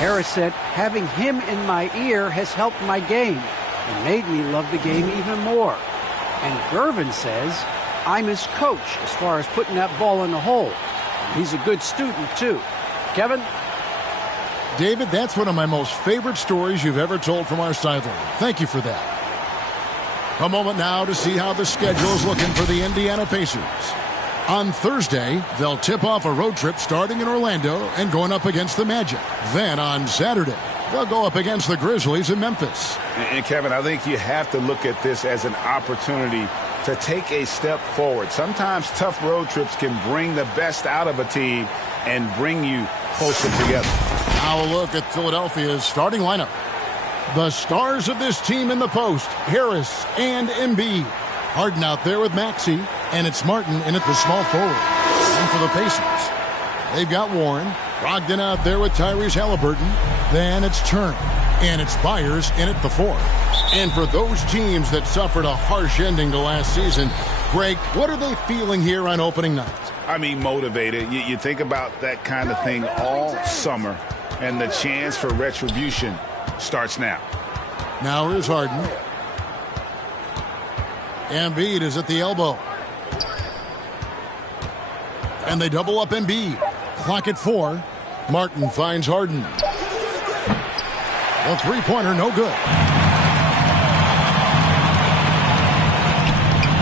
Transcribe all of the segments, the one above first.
Harris said having him in my ear has helped my game and made me love the game even more. And Gervin says I'm his coach as far as putting that ball in the hole. He's a good student, too. Kevin? David, that's one of my most favorite stories you've ever told from our sideline. Thank you for that. A moment now to see how the schedule is looking for the Indiana Pacers. On Thursday, they'll tip off a road trip starting in Orlando and going up against the Magic. Then on Saturday, they'll go up against the Grizzlies in Memphis. And Kevin, I think you have to look at this as an opportunity to take a step forward. Sometimes tough road trips can bring the best out of a team and bring you closer together. Now a look at Philadelphia's starting lineup. The stars of this team in the post, Harris and Embiid. Harden out there with Maxey, and it's Martin in at the small forward. And for the Pacers, they've got Warren. Brogdon out there with Tyrese Halliburton. Then it's Turner, and it's Byers in at the 4. And for those teams that suffered a harsh ending to last season, Greg, what are they feeling here on opening night? I mean, motivated. You think about that kind of thing all summer, and the chance for retribution starts now. Now here's Harden. Embiid is at the elbow. And they double up Embiid. Clock at 4. Martin finds Harden. A three-pointer, no good.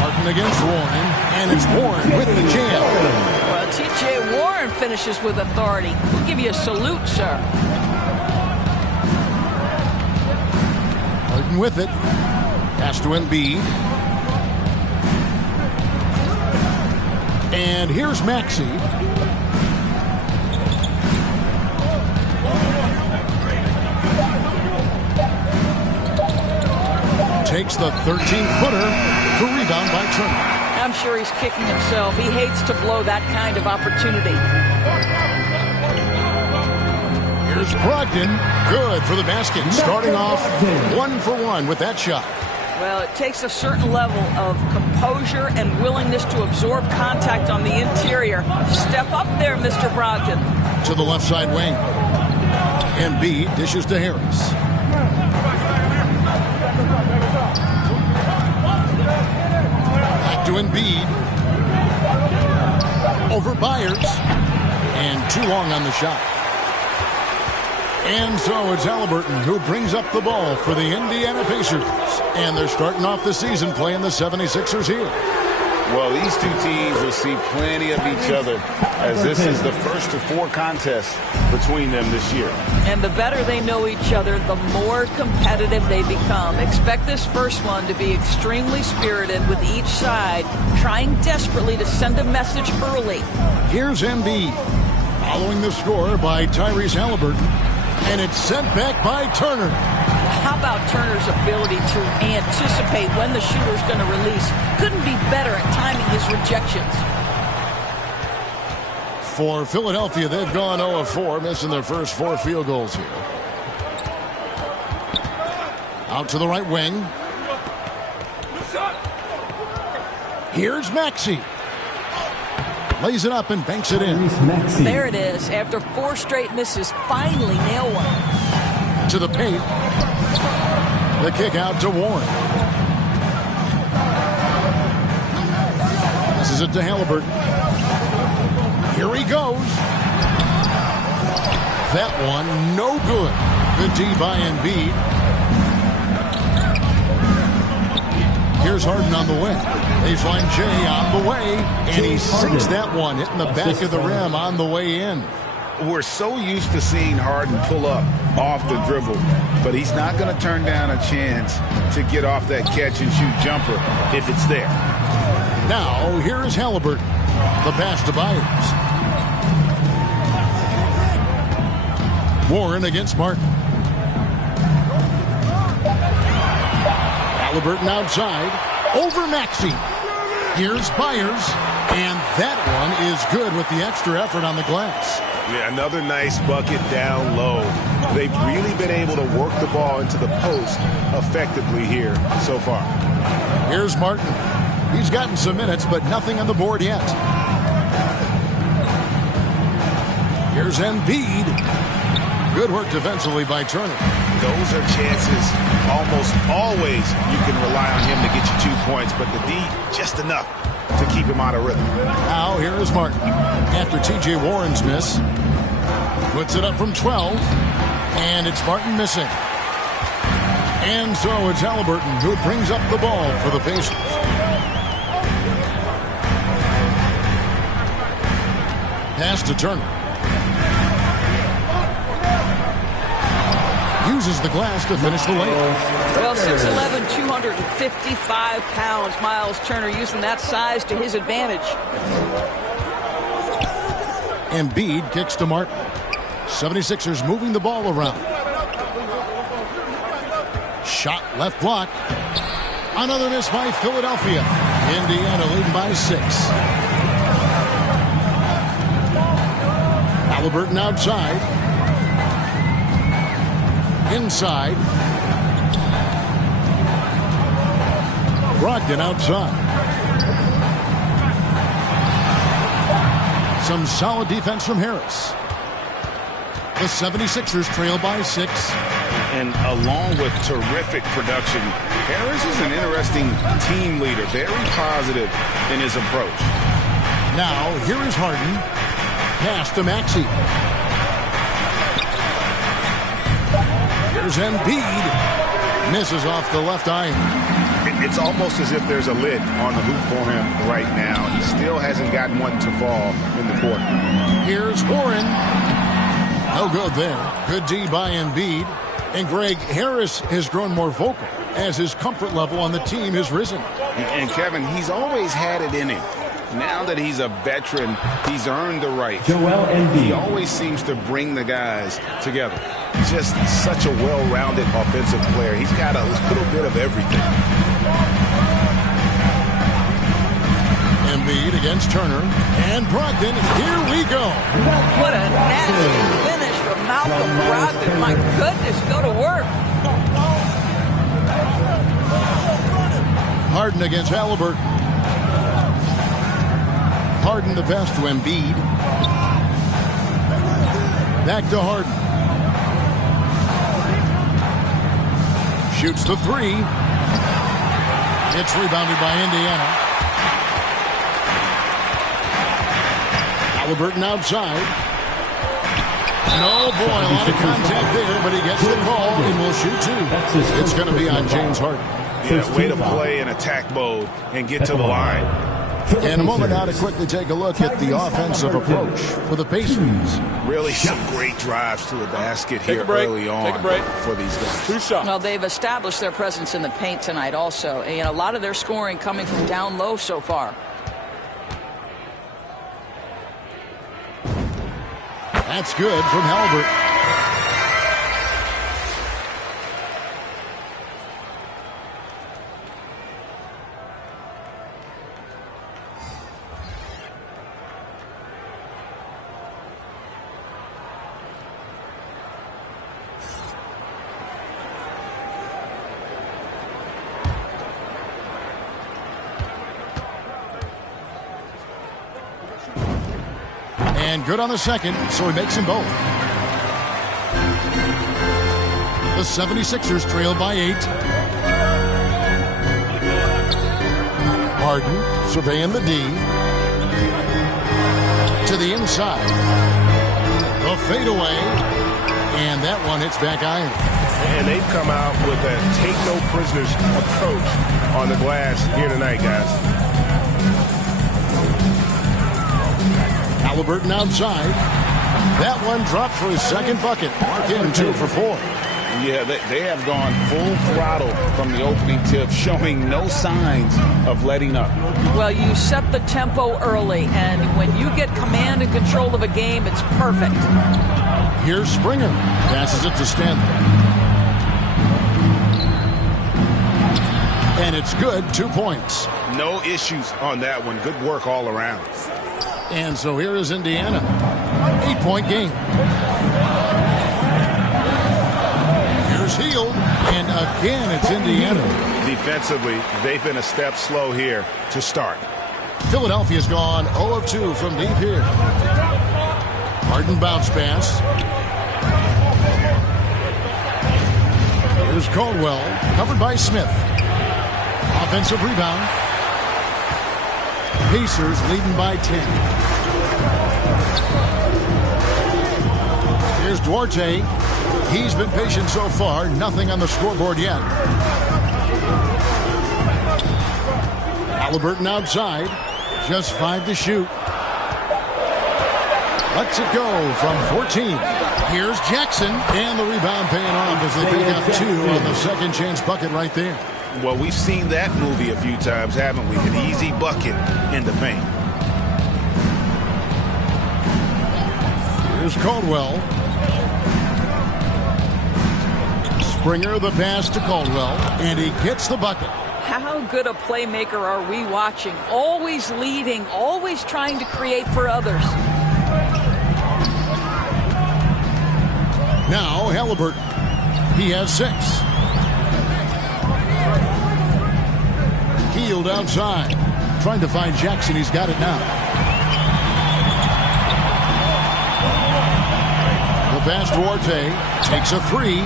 Martin against Warren, and it's Warren with the jam. Well, T.J. Warren finishes with authority. We'll give you a salute, sir. Harden with it. Pass to Embiid. And here's Maxey. Takes the 13-footer. The rebound by Turner. I'm sure he's kicking himself. He hates to blow that kind of opportunity. Here's Brogdon. Good for the basket. Starting off 1 for 1 with that shot. Well, it takes a certain level of composure and willingness to absorb contact on the interior. Step up there, Mr. Brogdon. To the left side wing. Embiid dishes to Harris. Back to Embiid. Over Byers. And too long on the shot. And so it's Halliburton who brings up the ball for the Indiana Pacers. And they're starting off the season playing the 76ers here. Well, these two teams will see plenty of each other as this is the first of 4 contests between them this year. And the better they know each other, the more competitive they become. Expect this first one to be extremely spirited with each side trying desperately to send a message early. Here's Embiid following the score by Tyrese Halliburton. And it's sent back by Turner. How about Turner's ability to anticipate when the shooter's going to release? Couldn't be better at timing his rejections. For Philadelphia, they've gone 0 of 4, missing their first 4 field goals here. Out to the right wing. Here's Maxey. Lays it up and banks it in. There it is. After 4 straight misses, finally nail one. To the paint. The kick out to Warren. This is it to Halliburton. Here he goes. That one, no good. Good D by Embiid. Here's Harden on the wing. Baseline J on the way. And he sinks that one, hitting the back of the rim on the way in. We're so used to seeing Harden pull up off the dribble, but he's not going to turn down a chance to get off that catch-and-shoot jumper if it's there. Now, here is Halliburton. The pass to Byers. Warren against Martin. Halliburton outside. Over Maxey. Here's Byers. And that one is good with the extra effort on the glass. Yeah, another nice bucket down low. They've really been able to work the ball into the post effectively here so far. Here's Martin. He's gotten some minutes, but nothing on the board yet. Here's Embiid. Good work defensively by Turner. Those are chances almost always you can rely on him to get you 2 points, but the D just enough to keep him out of rhythm. Now here is Martin after T.J. Warren's miss. Puts it up from 12, and it's Martin missing. And so it's Halliburton who brings up the ball for the Pacers. Pass to Turner. Uses the glass to finish the layup. Well, 6'11", 255 pounds. Miles Turner using that size to his advantage. Embiid kicks to Martin. 76ers moving the ball around. Shot left block. Another miss by Philadelphia. Indiana leading by 6. Halliburton outside. Inside. Brogdon outside. Some solid defense from Harris. The 76ers trail by 6. And along with terrific production, Harris is an interesting team leader. Very positive in his approach. Now, here is Harden. Pass to Maxey. Here's Embiid. Misses off the left iron. It's almost as if there's a lid on the hoop for him right now. He still hasn't gotten one to fall in the quarter. Here's Warren. No good there. Good D by Embiid. And Greg, Harris has grown more vocal as his comfort level on the team has risen. And Kevin, he's always had it in him. Now that he's a veteran, he's earned the right. He always seems to bring the guys together. Just such a well-rounded offensive player. He's got a little bit of everything. Embiid against Turner. And Brogdon, here we go. What a nasty finish from Malcolm Brogdon. My goodness, go to work. Harden against Halliburton. Harden the best to Embiid. Back to Harden. Shoots the 3. It's rebounded by Indiana. Halliburton outside. And oh boy, a lot of contact there, but he gets the call and will shoot 2. It's going to be on James Harden. Yeah, way to play in attack mode and get to the line. And a moment now to quickly take a look at the offensive approach for the Pacers. Really some great drives to the basket here early on for these guys. 2 shots. Well, they've established their presence in the paint tonight also. And a lot of their scoring coming from down low so far. That's good from Halliburton. And good on the second, so he makes them both. The 76ers trail by 8. Harden surveying the D. To the inside. The fadeaway. And that one hits back iron. And they've come out with a take-no-prisoners approach on the glass here tonight, guys. Halliburton outside. That one dropped for his second bucket. Mark him 2 for 4. Yeah, they have gone full throttle from the opening tip, showing no signs of letting up. Well, you set the tempo early, and when you get command and control of a game, it's perfect. Here's Springer. Passes it to Stanley. And it's good. 2 points. No issues on that one. Good work all around. And so here is Indiana. 8-point game. Here's Hield. And again, it's Indiana. Defensively, they've been a step slow here to start. Philadelphia's gone 0 of 2 from deep here. Harden bounce pass. Here's Caldwell, covered by Smith. Offensive rebound. Pacers leading by 10. Here's Duarte. He's been patient so far. Nothing on the scoreboard yet. Halliburton outside. Just 5 to shoot. Lets it go from 14. Here's Jackson. And the rebound paying off as they pick up 2 on the second chance bucket right there. Well, we've seen that movie a few times, haven't we? An easy bucket in the paint. Here's Caldwell. Springer the pass to Caldwell, and he gets the bucket. How good a playmaker are we watching? Always leading, always trying to create for others. Now Halliburton. He has 6. Healed outside. Trying to find Jackson. He's got it now. The pass to Duarte. Takes a 3.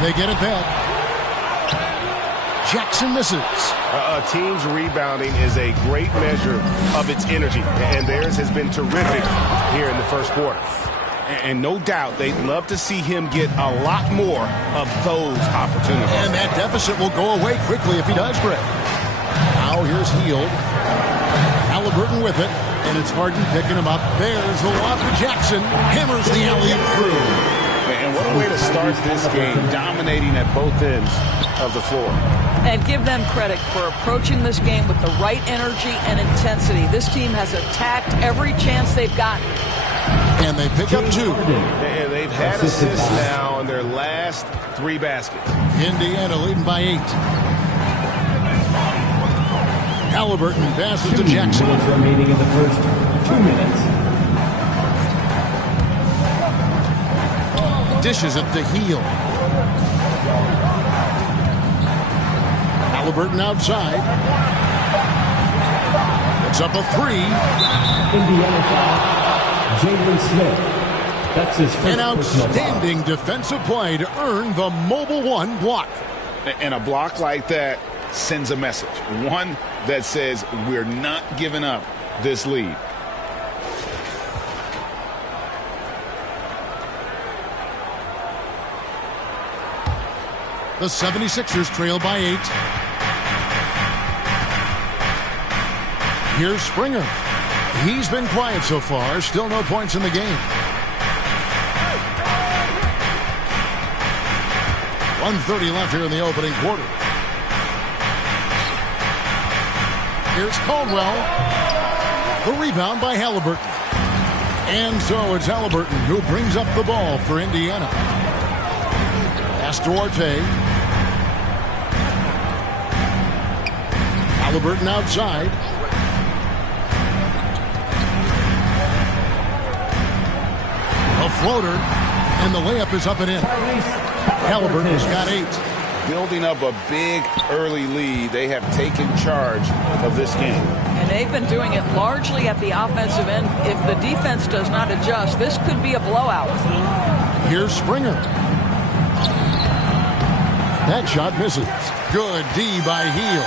They get it back. Jackson misses. A team's rebounding is a great measure of its energy, and theirs has been terrific here in the first quarter. And no doubt they'd love to see him get a lot more of those opportunities. And that deficit will go away quickly if he does, Greg. Now here's Heald. Halliburton with it, and it's Harden picking him up. There's the lob to Jackson. Hammers the alley-oop through. And what a way to start this game, dominating at both ends of the floor. And give them credit for approaching this game with the right energy and intensity. This team has attacked every chance they've gotten. And they pick up 2. And they've had assists now on their last 3 baskets. Indiana leading by 8. Halliburton passes to Jackson. Remaining in the first 2 minutes. Dishes it to Heald. Halliburton outside. It's up a 3. Indiana foul. Jalen Smith. That's his first. An outstanding defensive play to earn the mobile 1 block. And a block like that sends a message. One that says we're not giving up this lead. The 76ers trail by 8. Here's Springer. He's been quiet so far. Still no points in the game. 1:30 left here in the opening quarter. Here's Caldwell. The rebound by Halliburton. And so it's Halliburton who brings up the ball for Indiana. Pass to Duarte. Halliburton outside. A floater, and the layup is up and in. Halliburton's got 8. Building up a big early lead. They have taken charge of this game. And they've been doing it largely at the offensive end. If the defense does not adjust, this could be a blowout. Here's Springer. That shot misses. Good D by Heald.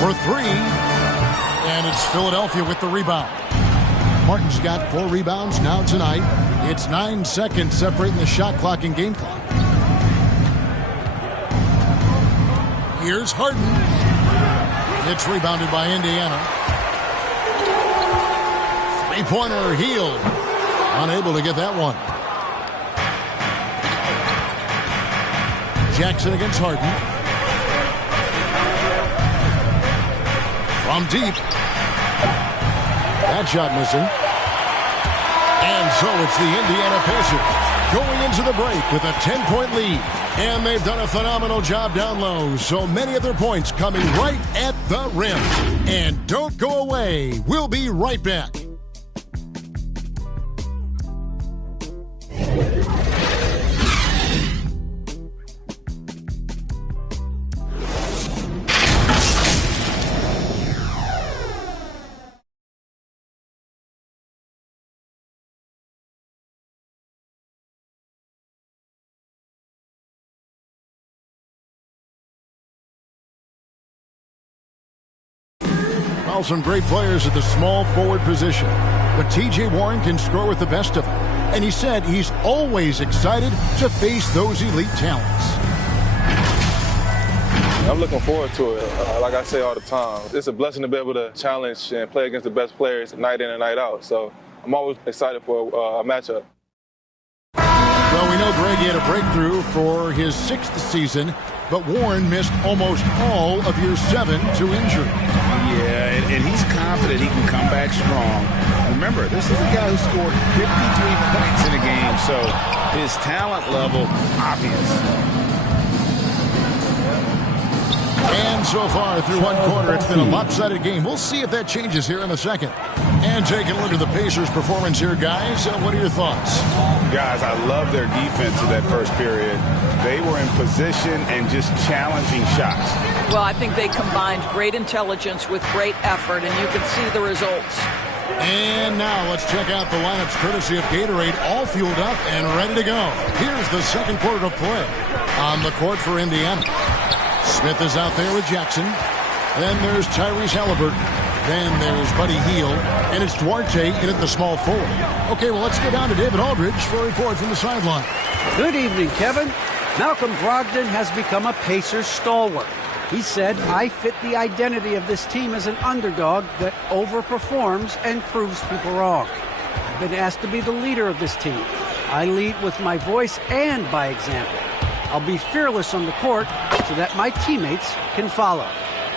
For 3, and it's Philadelphia with the rebound. Martin's got 4 rebounds now tonight. It's 9 seconds separating the shot clock and game clock. Here's Harden. It's rebounded by Indiana. 3-pointer Heald. Unable to get that one. Jackson against Harden. From deep. That shot missing. And so it's the Indiana Pacers going into the break with a 10-point lead. And they've done a phenomenal job down low. So many of their points coming right at the rim. And don't go away. We'll be right back. Well, some great players at the small forward position. But T.J. Warren can score with the best of them. And he said he's always excited to face those elite talents. I'm looking forward to it. Like I say all the time, it's a blessing to be able to challenge and play against the best players night in and night out. So I'm always excited for a matchup. Well, we know Greg had a breakthrough for his 6th season, but Warren missed almost all of year 7 to injury. Yeah, and he's confident he can come back strong. Remember, this is a guy who scored 53 points in a game, so his talent level obvious. And so far through one quarter, it's been a lopsided game. We'll see if that changes here in a second. And taking a look at the Pacers' performance here, guys. What are your thoughts? Guys, I love their defense in that first period. They were in position and just challenging shots. Well, I think they combined great intelligence with great effort, and you can see the results. And now let's check out the lineups courtesy of Gatorade, all fueled up and ready to go. Here's the second quarter of play. On the court for Indiana, Smith is out there with Jackson. Then there's Tyrese Halliburton. Then there's Buddy Hield. And it's Duarte in at the small forward. Okay, well, let's go down to David Aldridge for a report from the sideline. Good evening, Kevin. Malcolm Brogdon has become a Pacers stalwart. He said, I fit the identity of this team as an underdog that overperforms and proves people wrong. I've been asked to be the leader of this team. I lead with my voice and by example. I'll be fearless on the court so that my teammates can follow.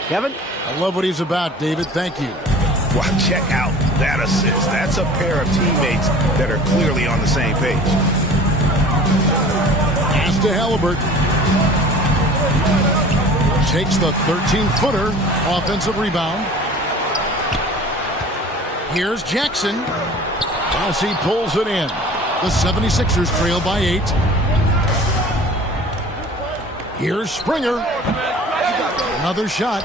Kevin? I love what he's about, David. Thank you. Well, check out that assist. That's a pair of teammates that are clearly on the same page. Pass to Halliburton. Takes the 13-footer. Offensive rebound. Here's Jackson. As he pulls it in. The 76ers trail by 8. Here's Springer. Another shot.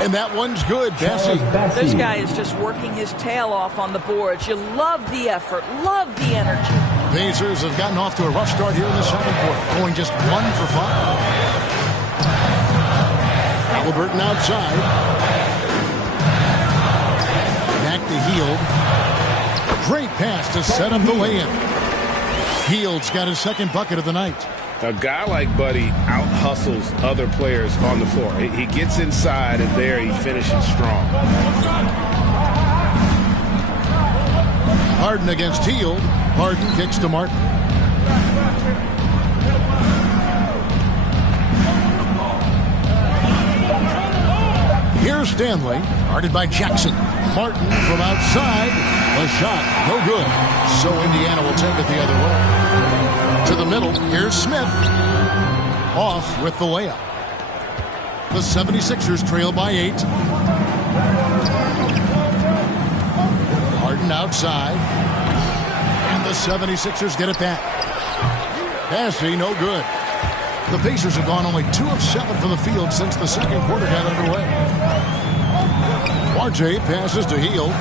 And that one's good. Bessie. This guy is just working his tail off on the boards. You love the effort, love the energy. Pacers have gotten off to a rough start here in the second quarter, going just 1 for 5. Halliburton outside. Back to Hield. Great pass to set up the lay-in. Hield's got his second bucket of the night. A guy like Buddy out-hustles other players on the floor. He gets inside, and there he finishes strong. Harden against Hield. Harden kicks to Martin. Here's Stanley, guarded by Jackson. Martin from outside. A shot, no good. So Indiana will take it the other way. To the middle, here's Smith. Off with the layup. The 76ers trail by 8. Harden outside. And the 76ers get it back. Passing, no good. The Pacers have gone only 2 of 7 from the field since the second quarter got underway. Duarte passes to Hield.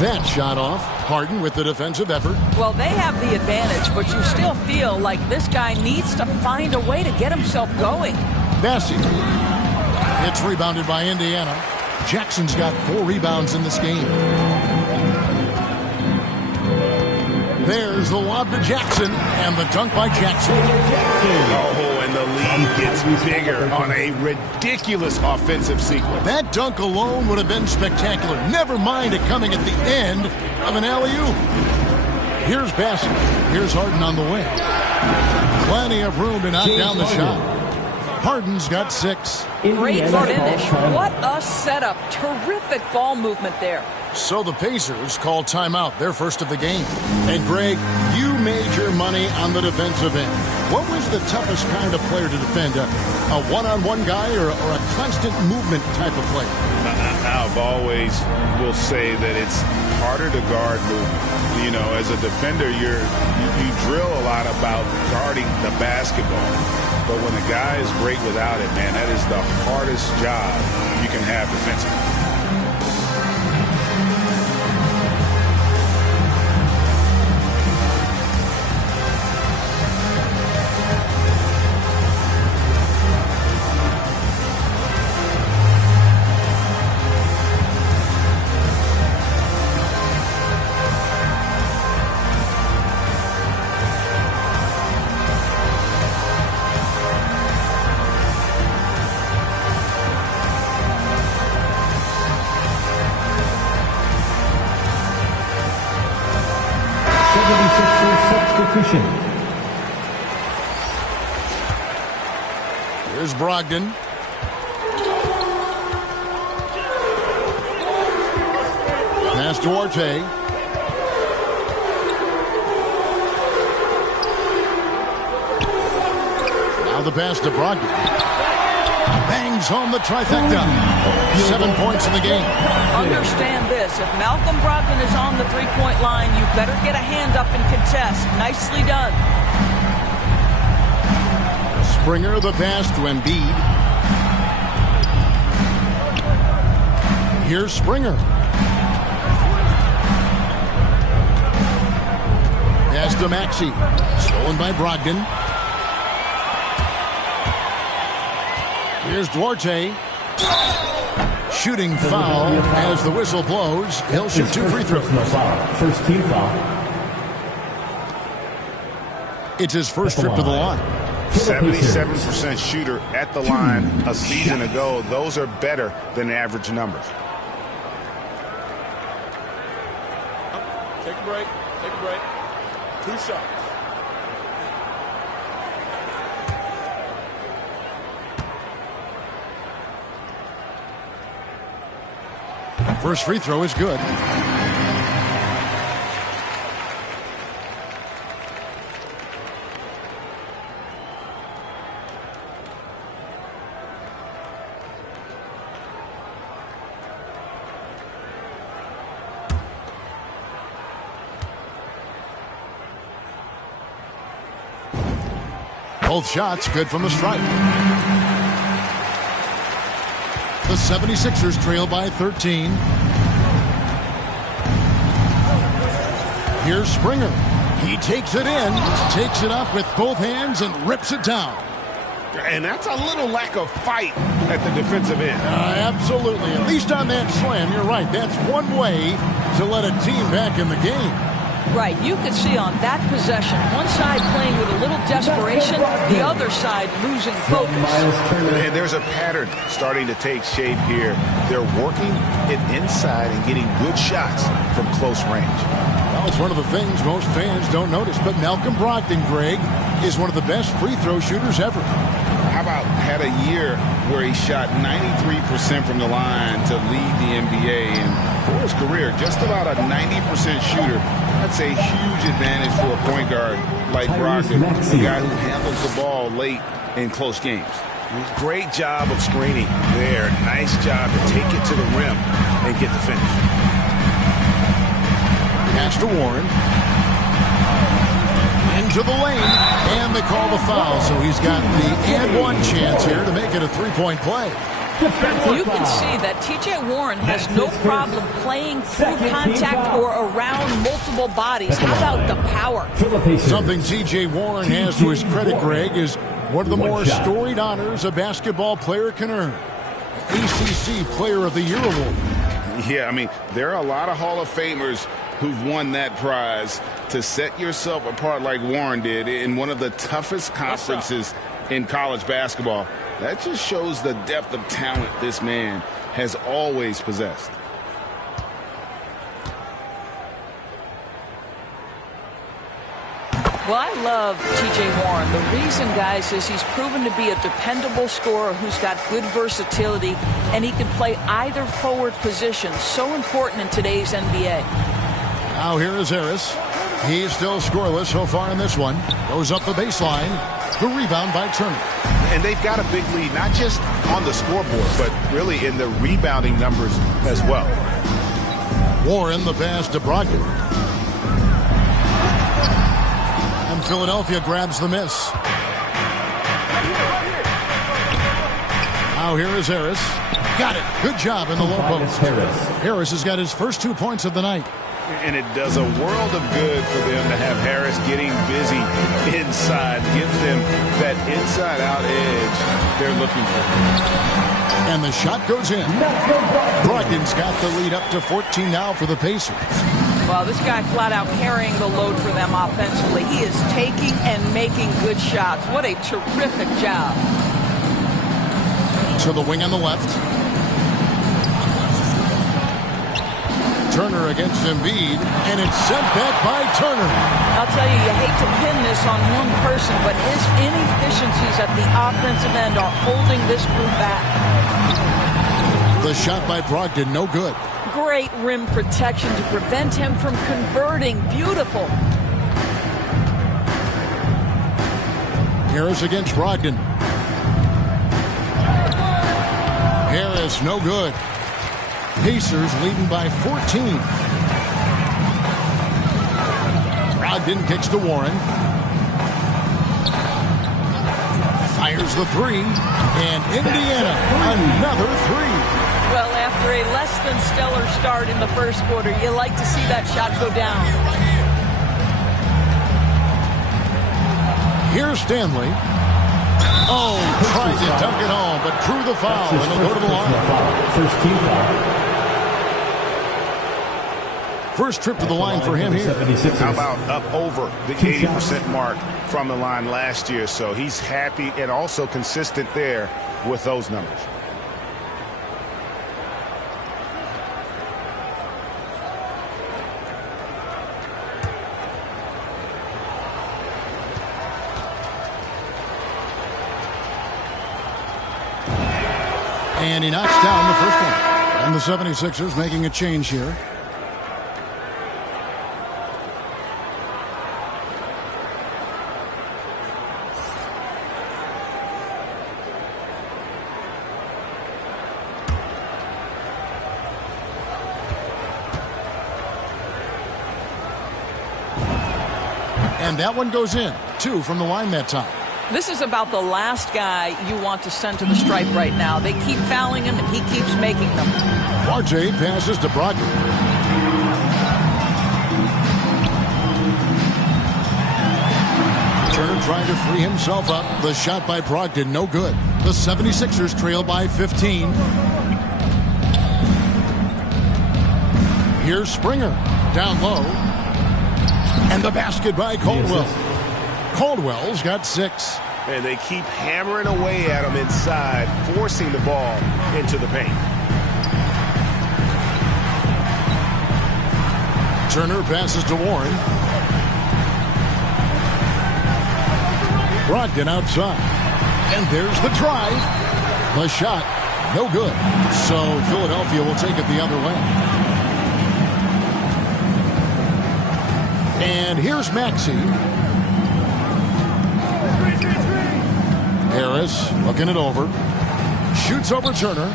That shot off. Harden with the defensive effort. Well, they have the advantage, but you still feel like this guy needs to find a way to get himself going. Bessie. It's rebounded by Indiana. Jackson's got 4 rebounds in this game. There's the lob to Jackson, and the dunk by Jackson. Oh, and the lead gets bigger on a ridiculous offensive sequence. That dunk alone would have been spectacular. Never mind it coming at the end of an alley-oop. Here's Bassett. Here's Harden on the wing. Plenty of room to knock down the shot. Harden's got 6. Great finish. What a setup. Terrific ball movement there. So the Pacers call timeout, their first of the game. And Greg, you made your money on the defensive end. What was the toughest kind of player to defend? A one-on-one guy or a constant movement type of player? I've always will say that it's harder to guard movement. You know, as a defender, you drill a lot about guarding the basketball. But when a guy is great without it, man, that is the hardest job you can have defensively. substitution. Here's Brogdon. Pass Duarte. Now the pass to Brogdon. Bangs home the trifecta. 7 points in the game. Understand this. If Malcolm Brogdon is on the three-point line, you better get a hand up and contest. Nicely done. Springer the pass to Embiid. Here's Springer. Pass to Maxey. Stolen by Brogdon. Here's Duarte. Shooting foul as the whistle blows. He'll shoot 2 free throws. First team foul. It's his first trip to the line. 77% shooter at the line a season ago. Those are better than average numbers. Take a break. Take a break. 2 shots. First free throw is good. Both shots good from the stripe. The 76ers trail by 13. Here's Springer. He takes it in, takes it up with both hands, and rips it down. And that's a little lack of fight at the defensive end. Absolutely. At least on that slam, you're right. That's one way to let a team back in the game. Right, you could see on that possession, one side playing with a little desperation, the other side losing focus. And there's a pattern starting to take shape here. They're working it inside and getting good shots from close range. Well, it's one of the things most fans don't notice, but Malcolm Brogdon, Greg, is one of the best free throw shooters ever. How about had a year where he shot 93% from the line to lead the NBA, and for his career, just about a 90% shooter. That's a huge advantage for a point guard like Brogdon, a guy who handles the ball late in close games. Great job of screening there. Nice job to take it to the rim and get the finish. Pass to Warren. Into the lane, and they call the foul, so he's got the and one chance here to make it a three-point play. You can see that T.J. Warren has no problem playing through contact or around multiple bodies. How about the power? Something T.J. Warren has to his credit, Greg, is one of the more storied honors a basketball player can earn. ACC Player of the Year award. Yeah, I mean, there are a lot of Hall of Famers who've won that prize. To set yourself apart like Warren did in one of the toughest conferences in college basketball, that just shows the depth of talent this man has always possessed. Well, I love T.J. Warren. The reason, guys, is he's proven to be a dependable scorer who's got good versatility, and he can play either forward position. So important in today's NBA. Now here is Harris. He's still scoreless so far in this one. Goes up the baseline. The rebound by Turner. And they've got a big lead, not just on the scoreboard, but really in the rebounding numbers as well. Warren the pass to Brogdon. And Philadelphia grabs the miss. Now here is Harris. Got it. Good job in the low post. Harris has got his first 2 points of the night. And it does a world of good for them to have Harris getting busy inside. Gives them that inside-out edge they're looking for. And the shot goes in. Brogdon's got the lead up to 14 now for the Pacers. Well, this guy flat out carrying the load for them offensively. He is taking and making good shots. What a terrific job. To the wing on the left. Turner Turner against Embiid, and it's sent back by Turner. I'll tell you, you hate to pin this on one person, but his inefficiencies at the offensive end are holding this group back. The shot by Brogdon, no good. Great rim protection to prevent him from converting. Beautiful. Harris against Brogdon. Harris, no good. Pacers leading by 14. Brogdon kicks to Warren. Fires the three. And Indiana, another three. Well, after a less than stellar start in the first quarter, you like to see that shot go down. Here's Stanley. Oh, tried to dunk it home, but drew the foul, and he'll go to the line. First team foul. First trip to the line for him here. How about up over the 80% mark from the line last year? So he's happy and also consistent there with those numbers. And he knocks down the first one. And the 76ers making a change here. And that one goes in. 2 from the line that time. This is about the last guy you want to send to the stripe right now. They keep fouling him, and he keeps making them. RJ passes to Brogdon. Turner trying to free himself up. The shot by Brogdon, no good. The 76ers trail by 15. Here's Springer. Down low. And the basket by Caldwell. Caldwell's got 6. And they keep hammering away at him inside, forcing the ball into the paint. Turner passes to Warren. Brogdon outside. And there's the drive. The shot, no good. So Philadelphia will take it the other way. And here's Maxey. Harris looking it over. Shoots over Turner.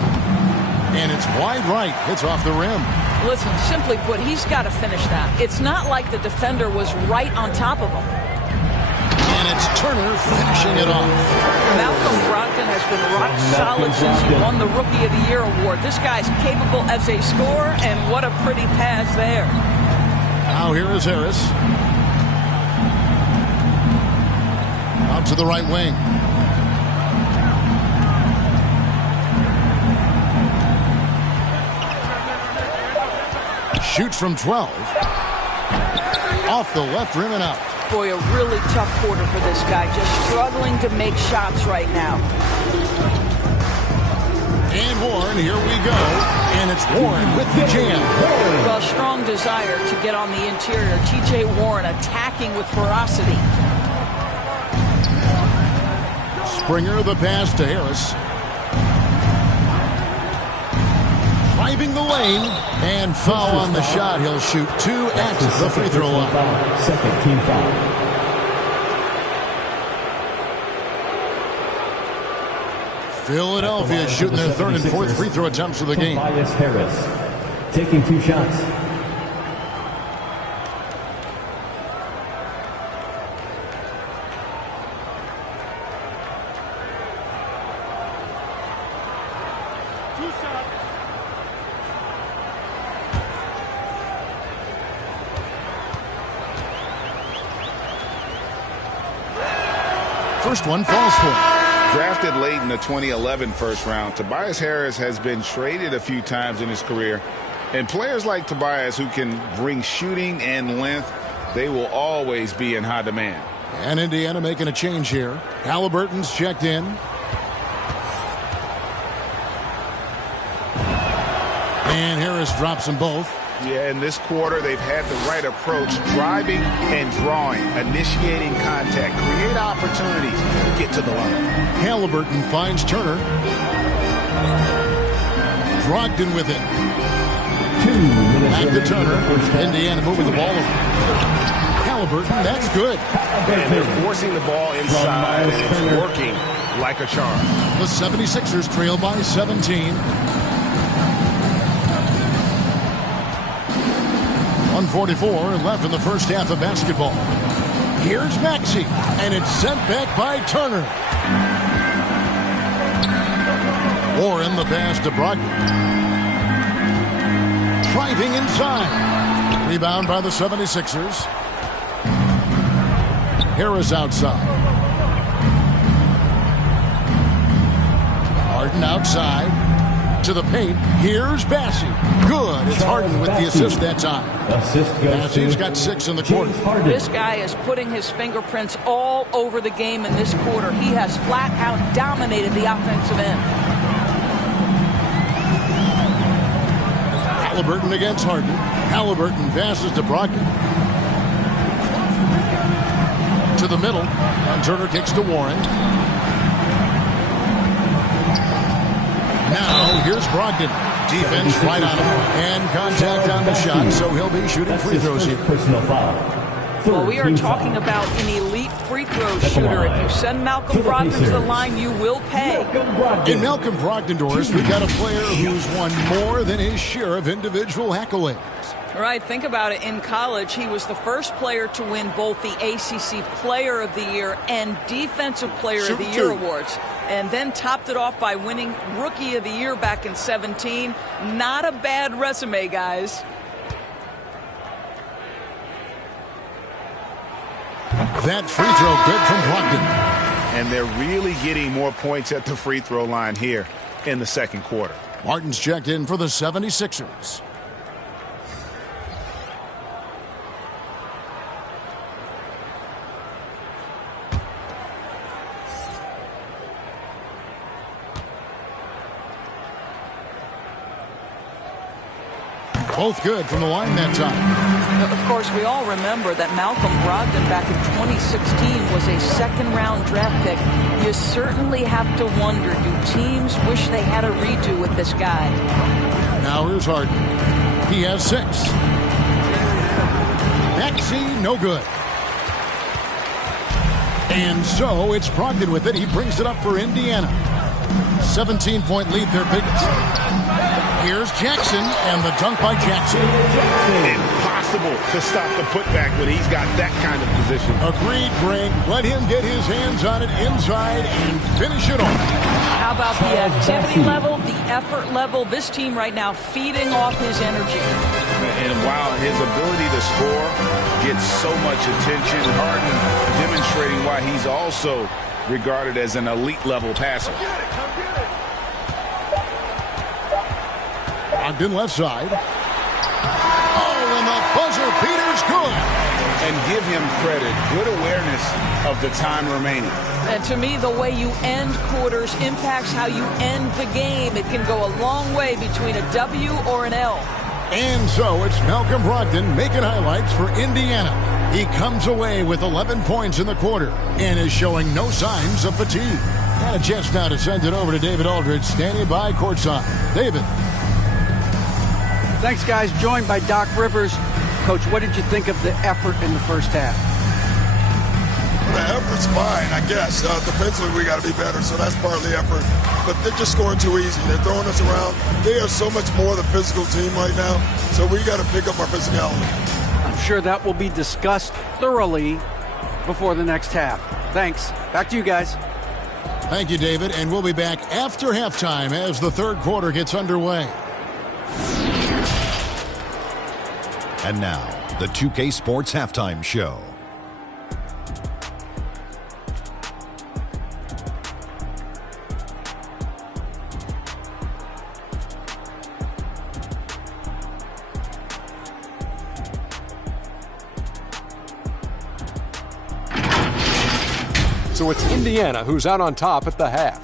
And it's wide right. It's off the rim. Listen, simply put, he's got to finish that. It's not like the defender was right on top of him. And it's Turner finishing it off. Malcolm Brogdon has been rock solid since he won the Rookie of the Year award. This guy's capable as a scorer, and what a pretty pass there. Now here is Harris. Out to the right wing. Shoots from 12. Off the left rim and out. Boy, a really tough quarter for this guy. Just struggling to make shots right now. And Warren, here we go. And it's Warren with the jam. Well, strong desire to get on the interior. T.J. Warren attacking with ferocity. Springer the pass to Harris. Driving the lane. And foul on the shot. He'll shoot 2 at the free throw line. Second team foul. Philadelphia shooting their third and fourth free throw attempts of the game. Tobias Harris taking 2 shots. First one falls for him. Drafted late in the 2011 first round, Tobias Harris has been traded a few times in his career. And players like Tobias who can bring shooting and length, they will always be in high demand. And Indiana making a change here. Halliburton's checked in. And Harris drops them both. Yeah, in this quarter, they've had the right approach, driving and drawing, initiating contact, create opportunities, get to the line. Halliburton finds Turner. Brogdon with it. 2 minutes Back to remaining Turner. in the first half. Indiana moving the ball over. Halliburton, that's good. And they're forcing the ball inside, and it's working like a charm. The 76ers trail by 17. 1:44 left in the first half of basketball. Here's Maxey, and it's sent back by Turner. Warren the pass to Brogdon. Driving inside. Rebound by the 76ers. Harris outside. Harden outside. To the paint. Here's Bassey. Good. It's Harden with the assist that time. Assist goes Bassey's to got 6 in the quarter. James Harden. This guy is putting his fingerprints all over the game in this quarter. He has flat out dominated the offensive end. Halliburton against Harden. Halliburton passes to Brogdon. To the middle. And Turner kicks to Warren. Now, here's Brogdon. Defense right on him. And contact on the shot, so he'll be shooting free throws here. Personal foul. Well, we are Team talking foul. about an elite free throw shooter. If you send Malcolm Brogdon to the line, you will pay. In Malcolm Brogdon, Doris, we've got a player who's won more than his share of individual accolades. Right, think about it. In college, he was the first player to win both the ACC Player of the Year and Defensive Player of the Year awards. And then topped it off by winning Rookie of the Year back in 17. Not a bad resume, guys. That free throw good from Brogdon. And they're really getting more points at the free throw line here in the second quarter. Martin's checked in for the 76ers. Both good from the line that time. Of course, we all remember that Malcolm Brogdon back in 2016 was a second-round draft pick. You certainly have to wonder, do teams wish they had a redo with this guy? Now here's Harden. He has 6. Maxey, no good. And so it's Brogdon with it. He brings it up for Indiana. 17-point lead, their biggest. Here's Jackson, and the dunk by Jackson. Impossible to stop the putback when he's got that kind of position. Agreed, Greg. Let him get his hands on it inside and finish it off. How about the activity level, the effort level? This team right now feeding off his energy. And while his ability to score gets so much attention, Harden demonstrating why he's also regarded as an elite-level passer. Brogdon left side. Oh, and the buzzer beater's good. And give him credit. Good awareness of the time remaining. And to me, the way you end quarters impacts how you end the game. It can go a long way between a W or an L. And so it's Malcolm Brogdon making highlights for Indiana. He comes away with 11 points in the quarter and is showing no signs of fatigue. And a chance now to send it over to David Aldridge, standing by courtside. David. Thanks, guys. Joined by Doc Rivers. Coach, what did you think of the effort in the first half? The effort's fine, I guess. Defensively, we got to be better, so that's part of the effort. But they're just scoring too easy. They're throwing us around. They are so much more the physical team right now, so we got to pick up our physicality. I'm sure that will be discussed thoroughly before the next half. Thanks. Back to you guys. Thank you, David. And we'll be back after halftime as the third quarter gets underway. And now, the 2K Sports Halftime Show. So it's Indiana who's out on top at the half.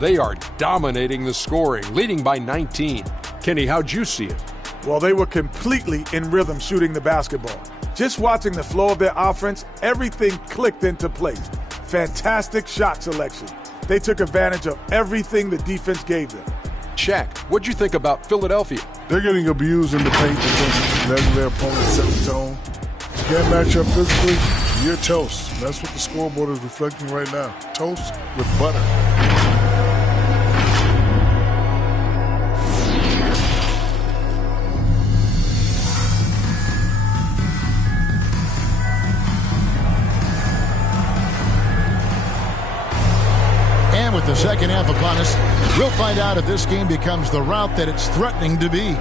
They are dominating the scoring, leading by 19. Kenny, how'd you see it? Well, they were completely in rhythm shooting the basketball. Just watching the flow of their offense, everything clicked into place. Fantastic shot selection. They took advantage of everything the defense gave them. Shaq, what'd you think about Philadelphia? They're getting abused in the paint defensively, letting their opponents set the tone. You can't match up physically, you're toast. That's what the scoreboard is reflecting right now. Toast with butter. And with the second half upon us, we'll find out if this game becomes the route that it's threatening to be.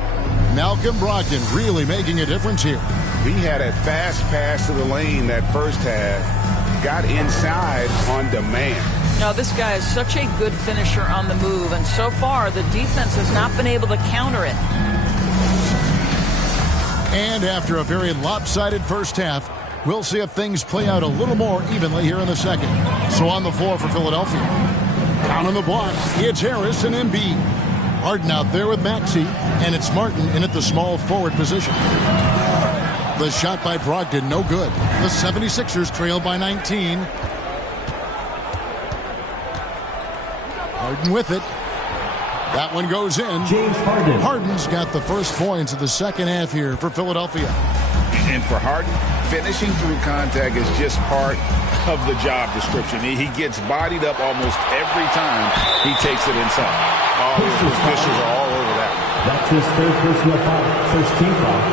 Malcolm Brogdon really making a difference here. He had a fast pass to the lane that first half, got inside on demand. Now, this guy is such a good finisher on the move, and so far the defense has not been able to counter it. And after a very lopsided first half, we'll see if things play out a little more evenly here in the second. So on the floor for Philadelphia. Down on the block, it's Harris and Embiid. Harden out there with Maxey, and it's Martin in at the small forward position. The shot by Brogdon, no good. The 76ers trail by 19. Harden with it. That one goes in. James Harden. Harden's got the first points of the second half here for Philadelphia. And for Harden, finishing through contact is just part of the job description. He gets bodied up almost every time he takes it inside. All his officials are all over that. That's his third personal foul, first team foul.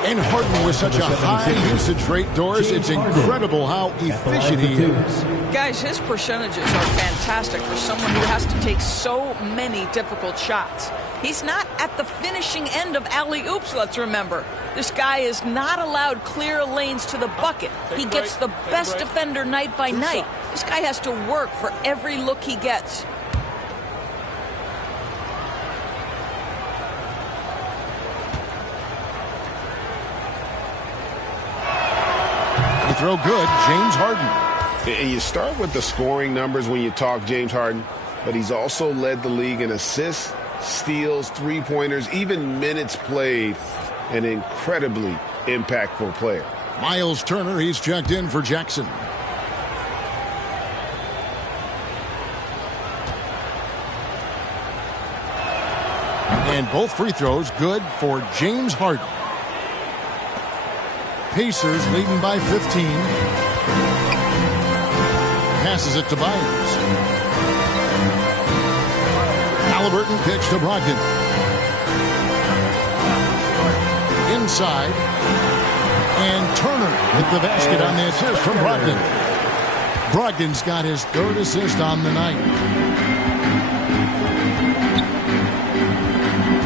And Harden with such a high usage rate, Doris, it's incredible how efficient he is. Guys, his percentages are fantastic for someone who has to take so many difficult shots. He's not at the finishing end of alley-oops, let's remember. This guy is not allowed clear lanes to the bucket. He gets the best defender night by night. This guy has to work for every look he gets. Throw good, James Harden. And you start with the scoring numbers when you talk James Harden, but he's also led the league in assists, steals, three-pointers, even minutes played. An incredibly impactful player. Miles Turner, he's checked in for Jackson. And both free throws good for James Harden. Pacers leading by 15. Passes it to Byers. Halliburton pitch to Brogdon. Inside. And Turner with the basket on the assist from Brogdon. Brogdon's got his third assist on the night.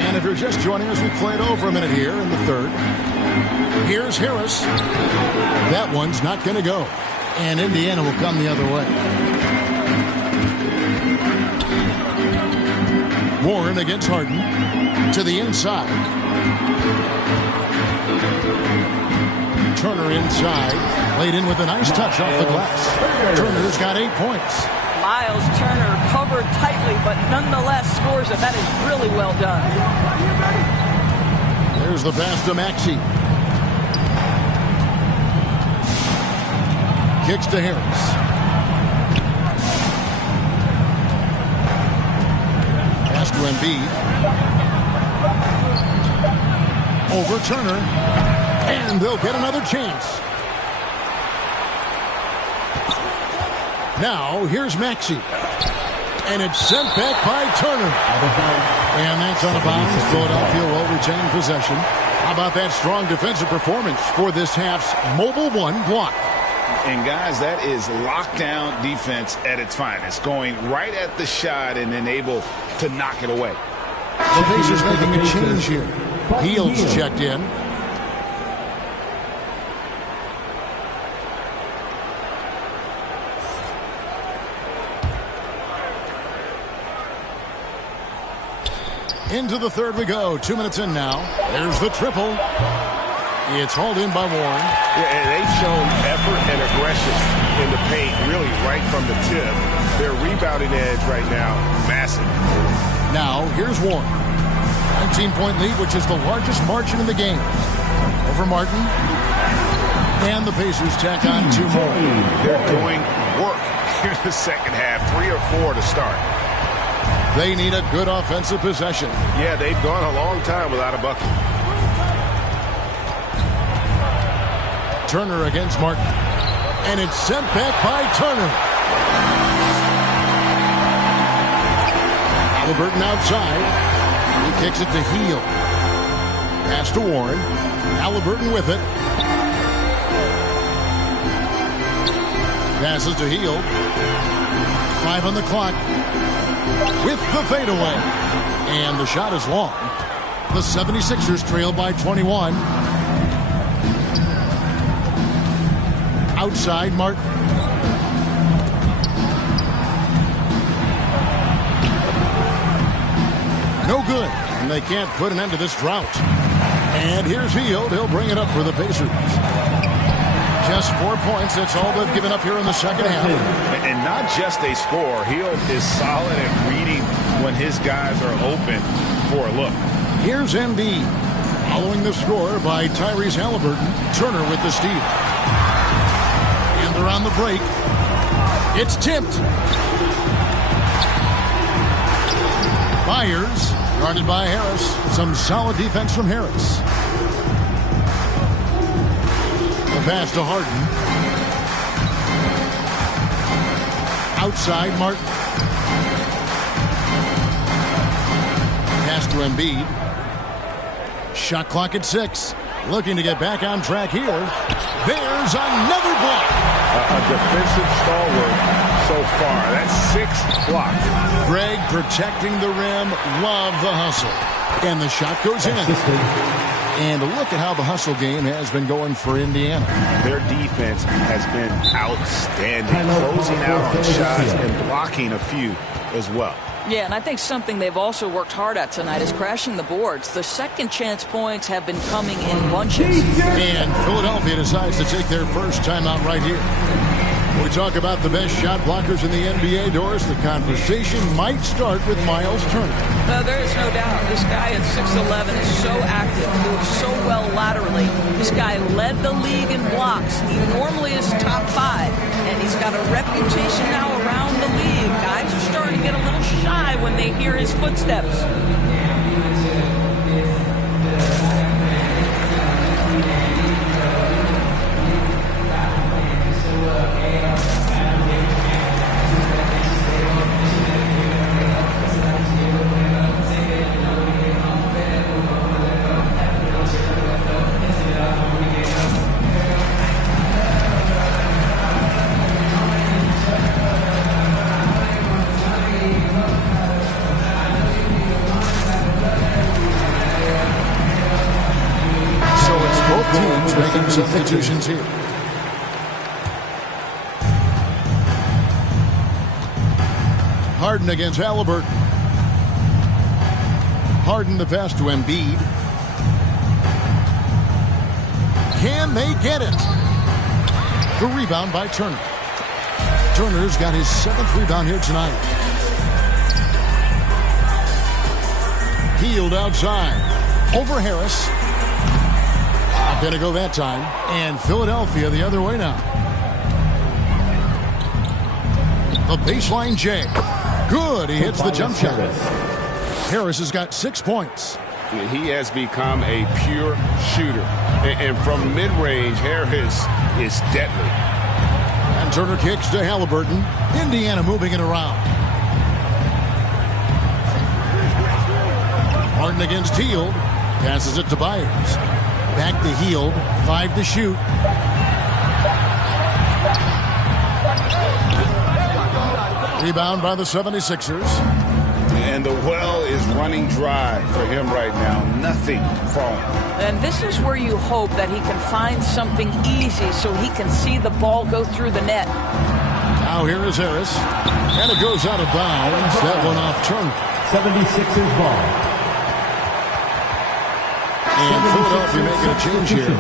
And if you're just joining us, we played over a minute here in the third. Here's Harris. That one's not going to go. And Indiana will come the other way. Warren against Harden. To the inside. Turner inside. Laid in with a nice touch off the glass. Turner's got 8 points. Miles Turner covered tightly, but nonetheless scores it. That is really well done. There's the pass to Maxey. Kicks to Harris. Pass to Embiid. Over Turner. And they'll get another chance. Now, here's Maxey. And it's sent back by Turner. And that's out of bounds. Philadelphia will retain possession. How about that strong defensive performance for this half's Mobile One block? And, guys, that is lockdown defense at its finest. Going right at the shot and then able to knock it away. The Pacers making a change here. Heels checked in. Into the third we go. 2 minutes in now. There's the triple. It's hauled in by Warren. Yeah, and they've shown effort and aggression in the paint, really right from the tip. Their rebounding edge right now, massive. Now, here's Warren. 19-point lead, which is the largest margin in the game. Over Martin. And the Pacers tack on 2 more. They're doing work here in the second half. 3 or 4 to start. They need a good offensive possession. Yeah, they've gone a long time without a bucket. Turner against Martin. And it's sent back by Turner. Halliburton outside. He kicks it to Heel. Pass to Warren. Halliburton with it. Passes to Heel. 5 on the clock. With the fadeaway. And the shot is long. The 76ers trail by 21. Outside, Martin. No good. And they can't put an end to this drought. And here's Hield. He'll bring it up for the Pacers. Just 4 points. That's all they've given up here in the second half. And not just a score. Hield is solid at reading when his guys are open for a look. Here's Embiid. Following the score by Tyrese Halliburton. Turner with the steal. And they're on the break. It's tipped. Myers, guarded by Harris. Some solid defense from Harris. The pass to Harden. Outside, Martin. Pass to Embiid. Shot clock at 6. Looking to get back on track here. There's another block. A defensive stalwart so far. That's 6 blocks. Greg protecting the rim. Love the hustle. And the shot goes in. And look at how the hustle game has been going for Indiana. Their defense has been outstanding. Closing out on shots and blocking a few as well. Yeah, and I think something they've also worked hard at tonight is crashing the boards. The second chance points have been coming in bunches. And Philadelphia decides to take their first timeout right here. We talk about the best shot blockers in the NBA, Doris. The conversation might start with Miles Turner. There is no doubt. This guy at 6'11" is so active, moves so well laterally. This guy led the league in blocks. He normally is top 5, and he's got a reputation now around the league. Guys are starting to get a little shy when they hear his footsteps. Making substitutions here. Harden against Halliburton. Harden the pass to Embiid. Can they get it? The rebound by Turner. Turner's got his 7th rebound here tonight. Hield outside. Over Harris. Not going to go that time. And Philadelphia the other way now. The baseline J. Good. He hits the jump shot. Harris has got 6 points. He has become a pure shooter. And from mid-range, Harris is deadly. And Turner kicks to Halliburton. Indiana moving it around. Martin against Hield. Passes it to Myers. Back to Hield. 5 to shoot. Rebound by the 76ers. And the well is running dry for him right now. Nothing falling. And this is where you hope that he can find something easy so he can see the ball go through the net. Now here is Harris. And it goes out of bounds. That one off Turner. 76ers ball. And Philadelphia making a change here.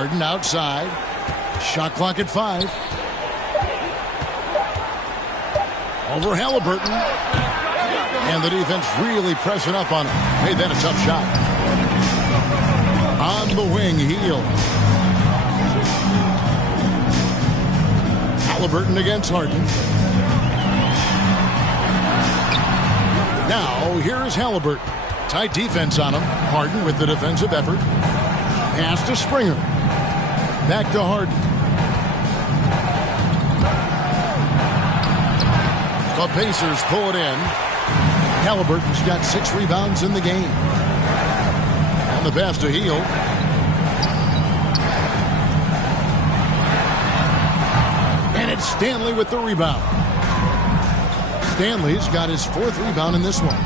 Harden outside. Shot clock at 5. Over Halliburton. And the defense really pressing up on him. Made that a tough shot. On the wing, Hield. Halliburton against Harden. Now, here is Halliburton. Tight defense on him. Harden with the defensive effort. Pass to Springer. Back to Harden. The Pacers pull it in. Halliburton's got 6 rebounds in the game. And the pass to Hield. And it's Stanley with the rebound. Stanley's got his 4th rebound in this one.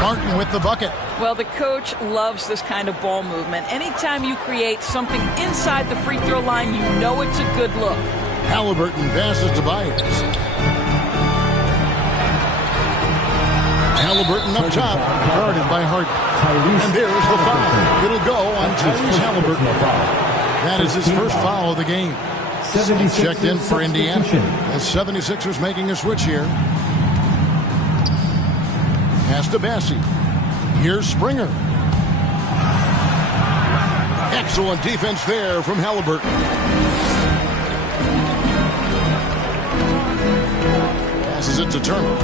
Martin with the bucket. Well, the coach loves this kind of ball movement. Anytime you create something inside the free throw line, you know it's a good look. Halliburton passes to Byers. Halliburton up top, guarded by Harden. And there's the foul. It'll go on Tyrese Halliburton. That is his first foul of the game. Checked in for Indiana. The 76ers making a switch here. Pass to Bassie. Here's Springer. Excellent defense there from Halliburton. Passes it to Turner.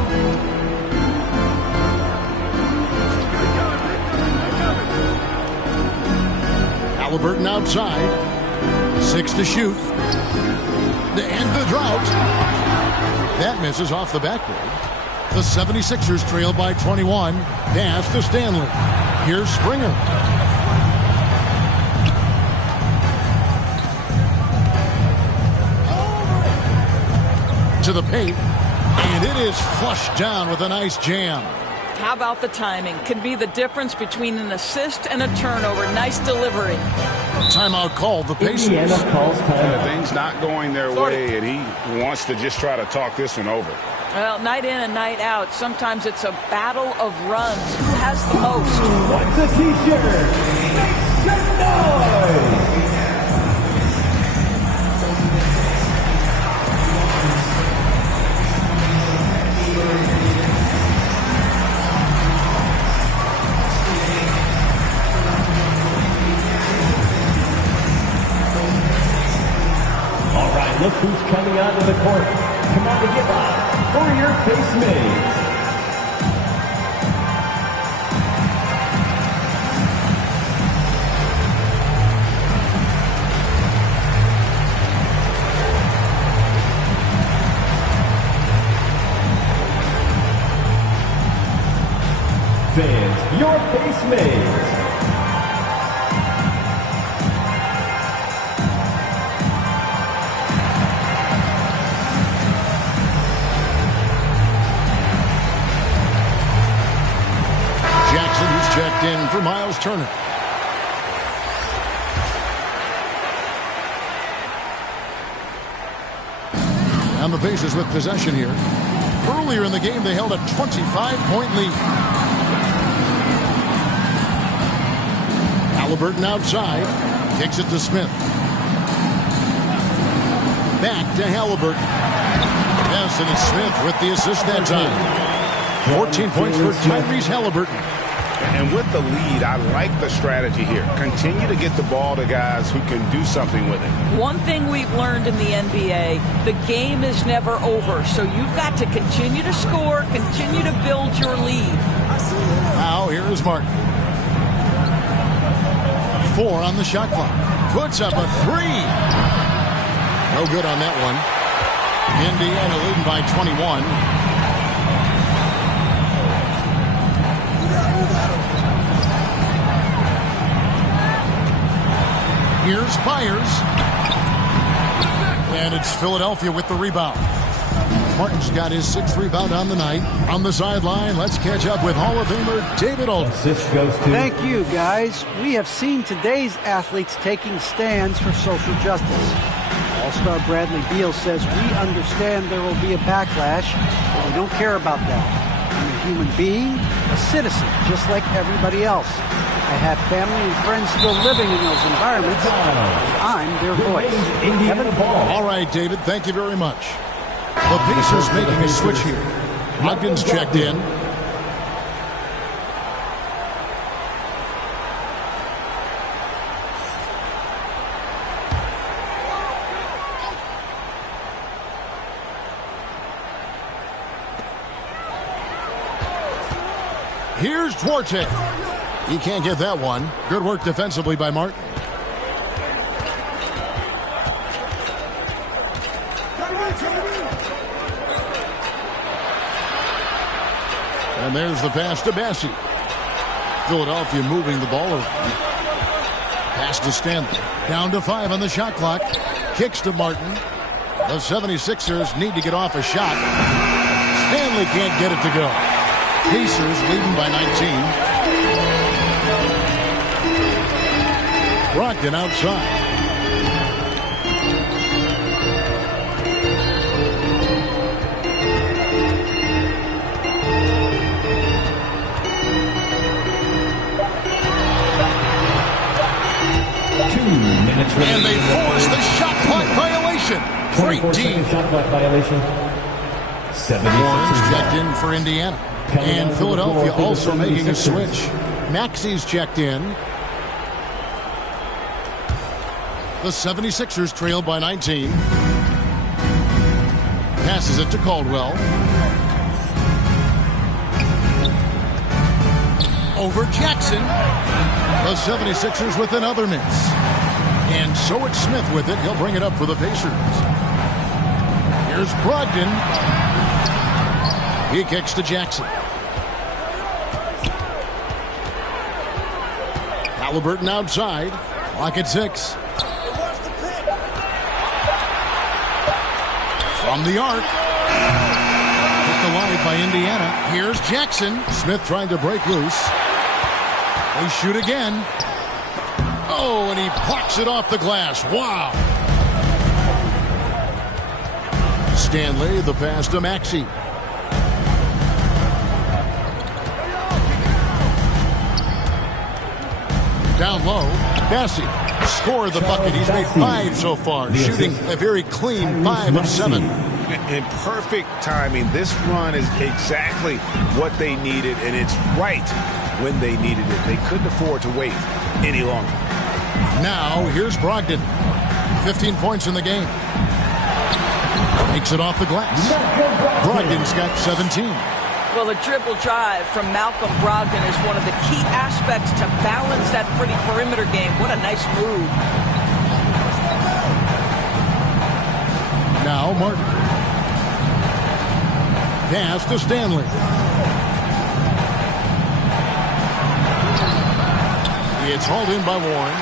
Halliburton outside. 6 to shoot. To end the drought. That misses off the backboard. The 76ers trail by 21. Pass to Stanley. Here's Springer. To the paint. And it is flushed down with a nice jam. How about the timing? Can be the difference between an assist and a turnover. Nice delivery. Timeout called. The Pacers. Indiana calls timeout. Things not going their way, and he wants to just try to talk this one over. Well, night in and night out, sometimes it's a battle of runs. Who has the most? What's the T-shirt? Make some noise! All right, look who's coming onto the court. Come on to give up for your base mates. Fans, your base mates. Checked in for Miles Turner. And the Pacers with possession here. Earlier in the game, they held a 25-point lead. Halliburton outside. Kicks it to Smith. Back to Halliburton. Yes, and it's Smith with the assist that time. 14 points for Tyrese Halliburton. And with the lead, I like the strategy here. Continue to get the ball to guys who can do something with it. One thing we've learned in the NBA, the game is never over. So you've got to continue to score, continue to build your lead. Now here is Martin. 4 on the shot clock. Puts up a 3. No good on that one. Indiana leading by 21. Here's Byers. And it's Philadelphia with the rebound. Martin's got his 6th rebound on the night. On the sideline, let's catch up with Hall of Famer David Aldridge. Thank you, guys. We have seen today's athletes taking stands for social justice. All-star Bradley Beal says, we understand there will be a backlash, but we don't care about that. I'm a human being, a citizen, just like everybody else. I to have family and friends still living in those environments. I'm their voice. Kevin? All right, David, thank you very much. The Pacers making a switch here. Brogdon's checked in. Here's Duarte. He can't get that one. Good work defensively by Martin. And there's the pass to Bassi. Philadelphia moving the ball around. Pass to Stanley. Down to 5 on the shot clock. Kicks to Martin. The 76ers need to get off a shot. Stanley can't get it to go. Pacers leading by 19. Brogdon outside. And they force the shot clock violation. Great team. Shot clock violation. Warren's checked in for Indiana. And Philadelphia also making a switch. Maxi's checked in. The 76ers trail by 19. Passes it to Caldwell. Over Jackson. The 76ers with another miss. And so it's Smith with it. He'll bring it up for the Pacers. Here's Brogdon. He kicks to Jackson. Halliburton outside. Clock at 6. From the arc. Hit the wide by Indiana. Here's Jackson. Smith trying to break loose. They shoot again. Oh, and he blocks it off the glass. Wow. Stanley, the pass to Maxey. Down low, Bassi scored the bucket. He's made 5 so far, shooting a very clean 5 of 7. In perfect timing. This run is exactly what they needed, and it's right when they needed it. They couldn't afford to wait any longer. Now, here's Brogdon. 15 points in the game. Takes it off the glass. Brogdon's got 17. Well, the dribble drive from Malcolm Brogdon is one of the key aspects to balance that pretty perimeter game. What a nice move. Now Martin. Pass to Stanley. It's hauled in by Warren.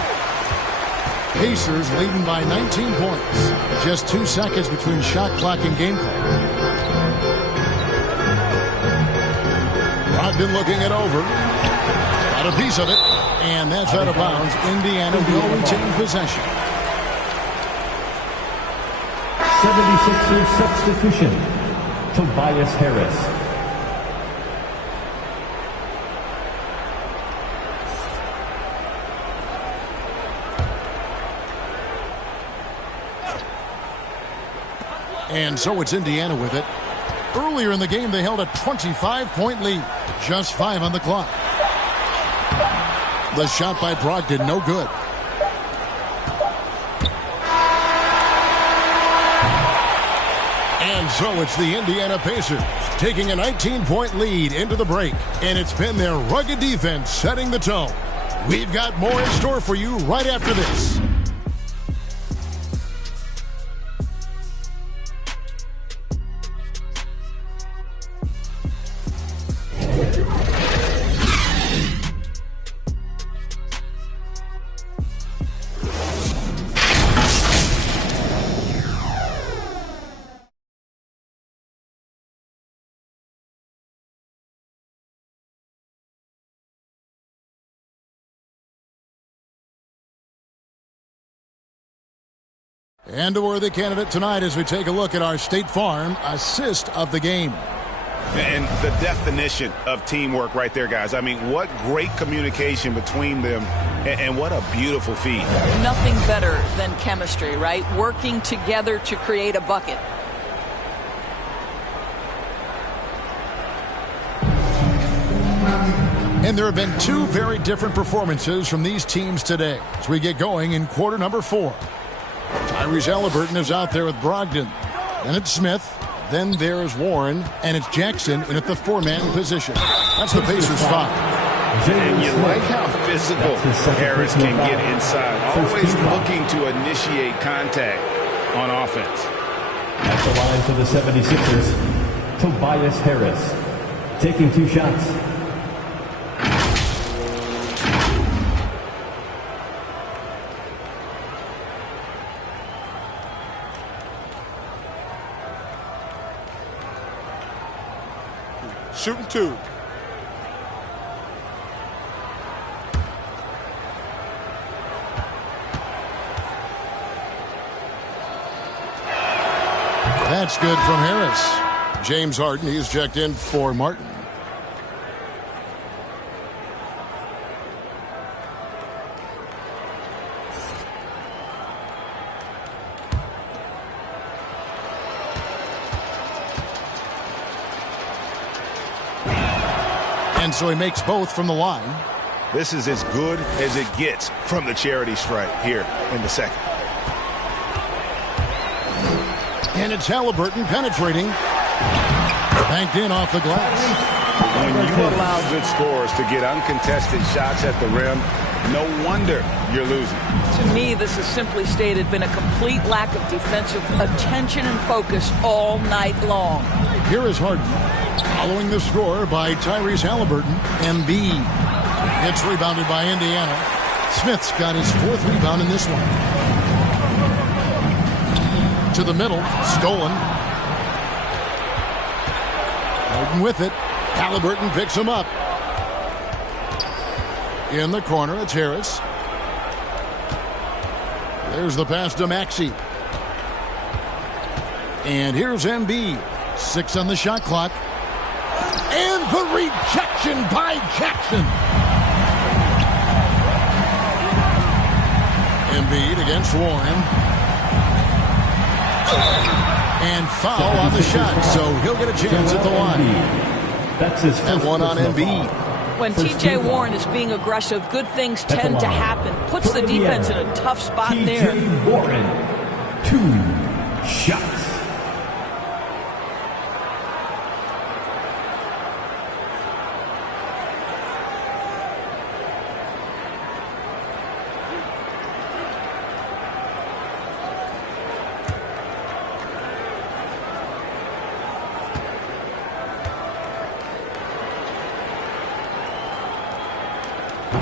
Pacers leading by 19 points. Just 2 seconds between shot clock and game clock. Brogdon looking it over. Got a piece of it. And that's out of bounds. Indiana will retain possession. 76ers substitution. Tobias Harris. And so it's Indiana with it. Earlier in the game, they held a 25-point lead. Just 5 on the clock. The shot by Brogdon, no good. And so it's the Indiana Pacers taking a 19-point lead into the break. And it's been their rugged defense setting the tone. We've got more in store for you right after this. And a worthy candidate tonight as we take a look at our State Farm assist of the game. And the definition of teamwork right there, guys. I mean, what great communication between them, and what a beautiful feed. Nothing better than chemistry, right? Working together to create a bucket. And there have been two very different performances from these teams today as we get going in quarter number 4. Tyrese Halliburton is out there with Brogdon. Then it's Smith. Then there's Warren. And it's Jackson in at the 4-man position. That's the Pacers 5. And you like how physical Harris can get inside. Always looking to initiate contact on offense. At the line for the 76ers, Tobias Harris taking 2 shots. Shooting 2. That's good from Harris. James Harden, he's checked in for Martin. And so he makes both from the line. This is as good as it gets from the charity stripe here in the second. And it's Halliburton penetrating. Banked in off the glass. When you allow good scorers to get uncontested shots at the rim, no wonder you're losing. To me, this has simply stated been a complete lack of defensive attention and focus all night long. Here is Harden. Following the score by Tyrese Halliburton. Embiid. It's rebounded by Indiana. Smith's got his 4th rebound in this one. To the middle. Stolen. Harden with it. Halliburton picks him up. In the corner, it's Harris. There's the pass to Maxey. And here's Embiid. 6 on the shot clock. And the rejection by Jackson. Embiid against Warren. And foul on the shot, so he'll get a chance at the line. That's his first. And one on Embiid. When T.J. Warren is being aggressive, good things tend to happen. Puts the defense in a tough spot there. T.J. Warren, 2 shots.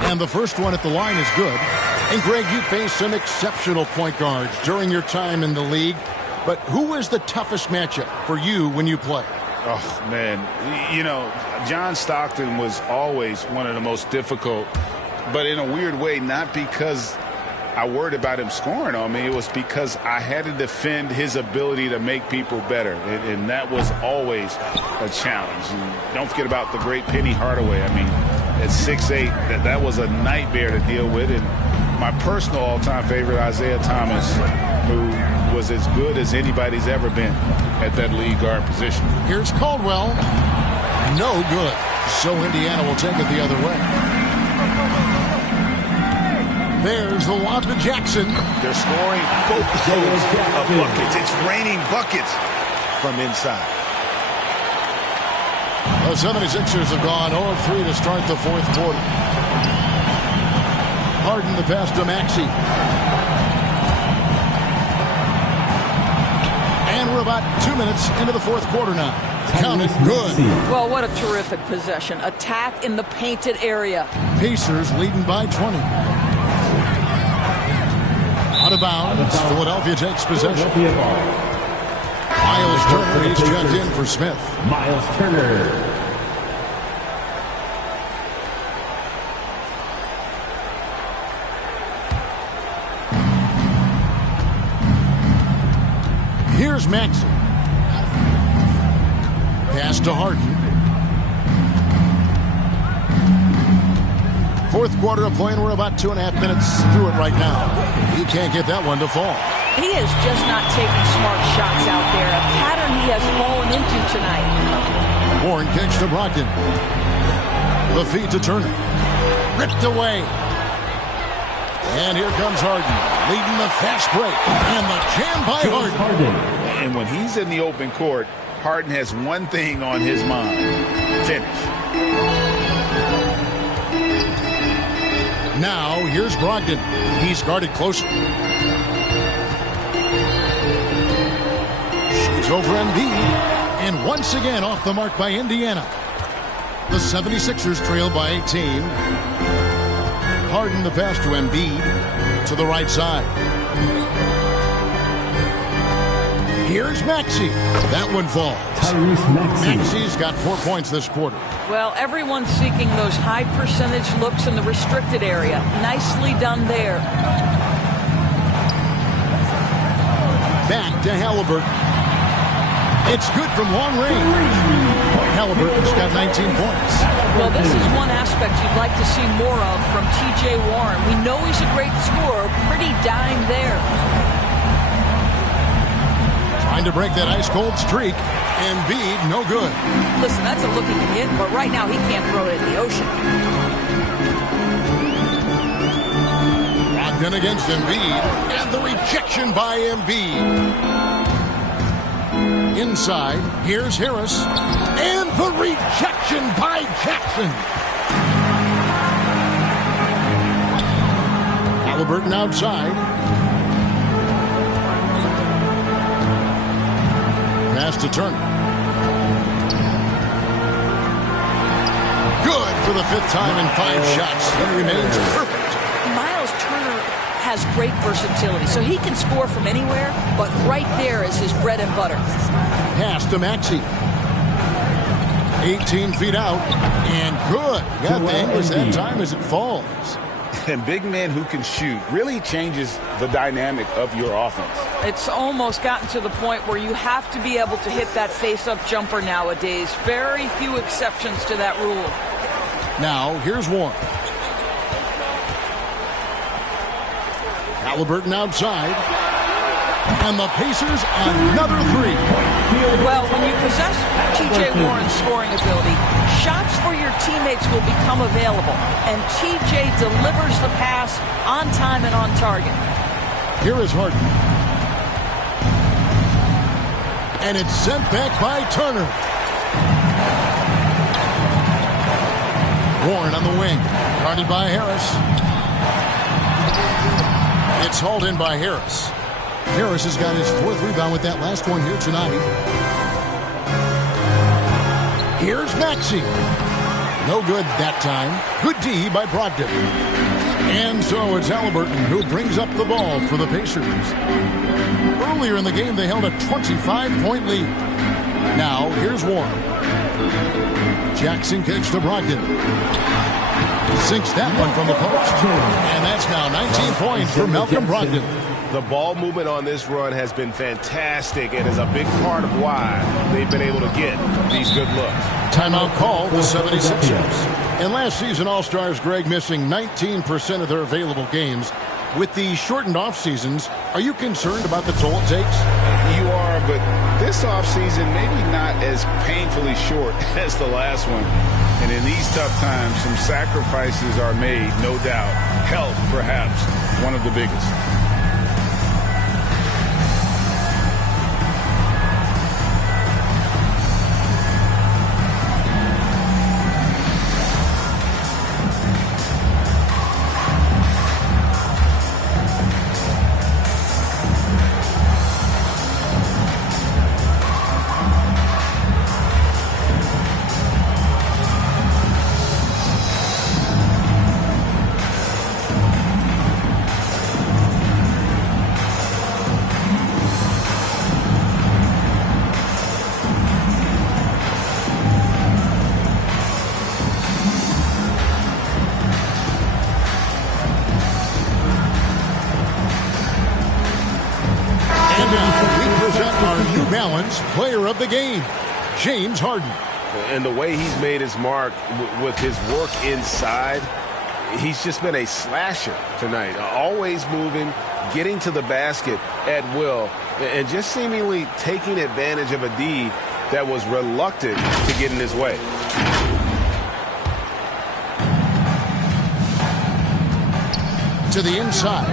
And the first one at the line is good. And Greg, you faced some exceptional point guards during your time in the league. But who was the toughest matchup for you when you played? Oh, man. You know, John Stockton was always one of the most difficult. But in a weird way, not because I worried about him scoring on me. It was because I had to defend his ability to make people better. And that was always a challenge. And don't forget about the great Penny Hardaway. I mean, at 6'8", that was a nightmare to deal with. And my personal all-time favorite, Isaiah Thomas, who was as good as anybody's ever been at that lead guard position. Here's Caldwell. No good. So Indiana will take it the other way. There's the lob to Jackson. They're scoring boatloads of buckets. It's raining buckets from inside. The 76ers have gone 0-3 to start the 4th quarter. Harden the pass to Maxey. And we're about 2 minutes into the 4th quarter now. Count it good. Well, what a terrific possession. Attack in the painted area. Pacers leading by 20. Out of bounds. Philadelphia takes possession. Miles Turner, he's checked in for Smith. Miles Turner. Here's Maxey. Pass to Harden. Fourth quarter of play, and we're about 2.5 minutes through it right now. He can't get that one to fall. He is just not taking smart shots out there, a pattern he has fallen into tonight. Warren kicks to Brogdon. The feed to Turner. Ripped away. And here comes Harden, leading the fast break. And the jam by Harden. And when he's in the open court, Harden has one thing on his mind: finish. Now, here's Brogdon. He's guarded closer. Shoots over Embiid. And once again off the mark by Indiana. The 76ers trail by 18. Harden the pass to Embiid to the right side. Here's Maxey. That one falls. Maxey's got 4 points this quarter. Well, everyone's seeking those high percentage looks in the restricted area. Nicely done there. Back to Halliburton. It's good from long range. Halliburton's got 19 points. Well, this is one aspect you'd like to see more of from T.J. Warren. We know he's a great scorer. Pretty dime there. Trying to break that ice-cold streak. Embiid, no good. Listen, that's a look he can hit, but right now he can't throw it in the ocean. Brogdon against Embiid. And the rejection by Embiid. Inside, here's Harris. And the rejection by Jackson. Halliburton outside. Pass to Turner. Good for the 5th time in 5 shots. He remains perfect. Miles Turner has great versatility, so he can score from anywhere, but right there is his bread and butter. Pass to Maxey. 18 feet out, and good. Got the English that time as it falls. And big men who can shoot really changes the dynamic of your offense. It's almost gotten to the point where you have to be able to hit that face-up jumper nowadays. Very few exceptions to that rule. Now, here's Warren. Halliburton outside. And the Pacers, another 3. Well, when you possess T.J. Warren's scoring ability, shots for your teammates will become available. And T.J. delivers the pass on time and on target. Here is Harden. And it's sent back by Turner. Warren on the wing. Guarded by Harris. It's hauled in by Harris. Harris has got his 4th rebound with that last one here tonight. Here's Maxey. No good that time. Good D by Brogdon. And so it's Halliburton who brings up the ball for the Pacers. Earlier in the game, they held a 25-point lead. Now, here's Warren. Jackson kicks to Brogdon. Sinks that one from the post. And that's now 19 points for Malcolm Brogdon. The ball movement on this run has been fantastic and is a big part of why they've been able to get these good looks. Timeout call, the 76ers. And last season, All-Stars Greg missing 19% of their available games. With the shortened off-seasons, are you concerned about the toll it takes? You are, but this off-season maybe not as painfully short as the last one. And in these tough times, some sacrifices are made, no doubt. Health, perhaps, one of the biggest. Player of the game, James Harden. And the way he's made his mark with his work inside, he's just been a slasher tonight. Always moving, getting to the basket at will, and just seemingly taking advantage of a D that was reluctant to get in his way. To the inside.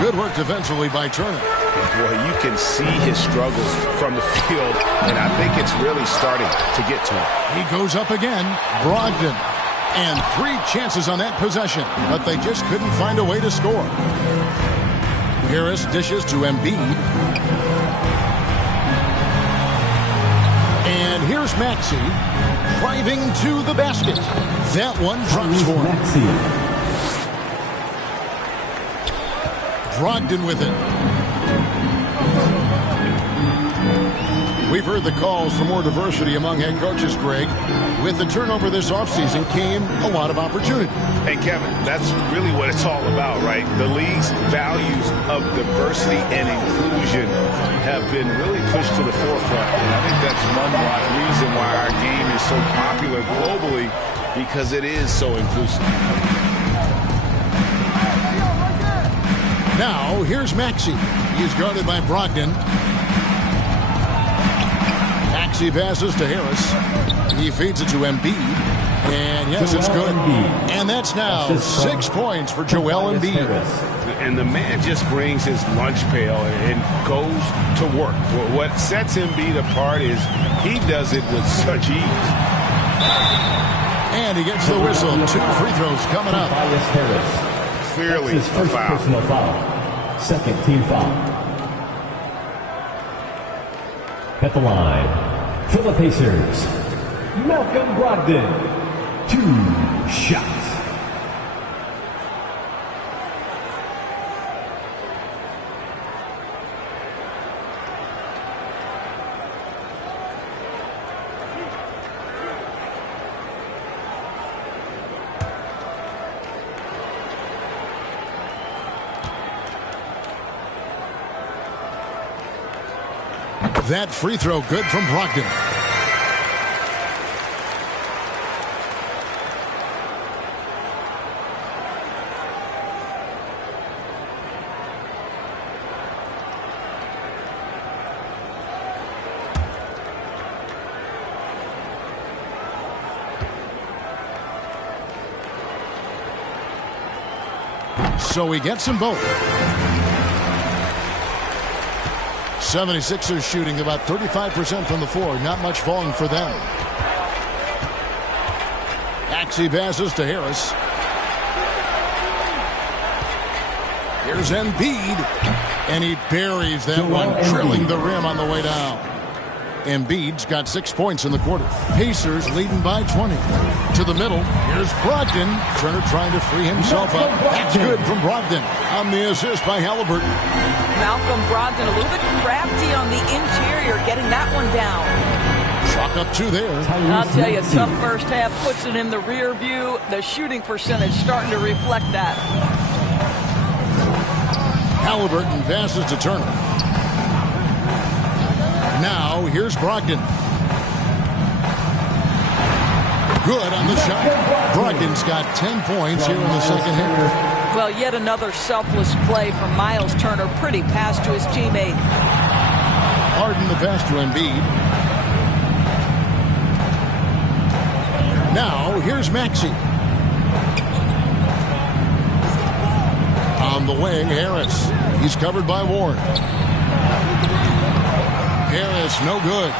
Good work defensively by Turner. Boy, you can see his struggles from the field, and I think it's really starting to get to him. He goes up again. Brogdon. And 3 chances on that possession, but they just couldn't find a way to score. Harris dishes to Embiid. And here's Maxey driving to the basket. That one drops for him. Brogdon with it. We've heard the calls for more diversity among head coaches, Greg. With the turnover this offseason came a lot of opportunity. Hey, Kevin, that's really what it's all about, right? The league's values of diversity and inclusion have been really pushed to the forefront. And I think that's one reason why our game is so popular globally, because it is so inclusive. Now, here's Maxey. He's guarded by Brogdon. Maxey passes to Harris. He feeds it to Embiid. And yes, it's good. And that's now 6 points for Joel Embiid. And the man just brings his lunch pail and goes to work. What sets Embiid apart is he does it with such ease. And he gets the whistle. 2 free throws coming up. Clearly his first personal foul. Second team foul. At the line, for the Pacers, Malcolm Brogdon. 2 shots. That free throw good from Brogdon. So he gets them both. 76ers shooting about 35% from the floor. Not much falling for them. Maxey passes to Harris. Here's Embiid. And he buries that one, drilling the rim on the way down. Embiid's got 6 points in the quarter. Pacers leading by 20. To the middle. Here's Brogdon. Turner trying to free himself up. That's good from Brogdon on the assist by Halliburton. Malcolm Brogdon a little bit crafty on the interior, getting that one down. Chalk up 2 there. I'll tell you, tough first half, puts it in the rear view. The shooting percentage starting to reflect that. Halliburton passes to Turner. Now, here's Brogdon. Good on the shot. Brogdon's got 10 points here in the second half. Well, yet another selfless play from Miles Turner. Pretty pass to his teammate. Harden the pass to Embiid. Now, here's Maxey. On the wing, Harris. He's covered by Ward. Harris, no good.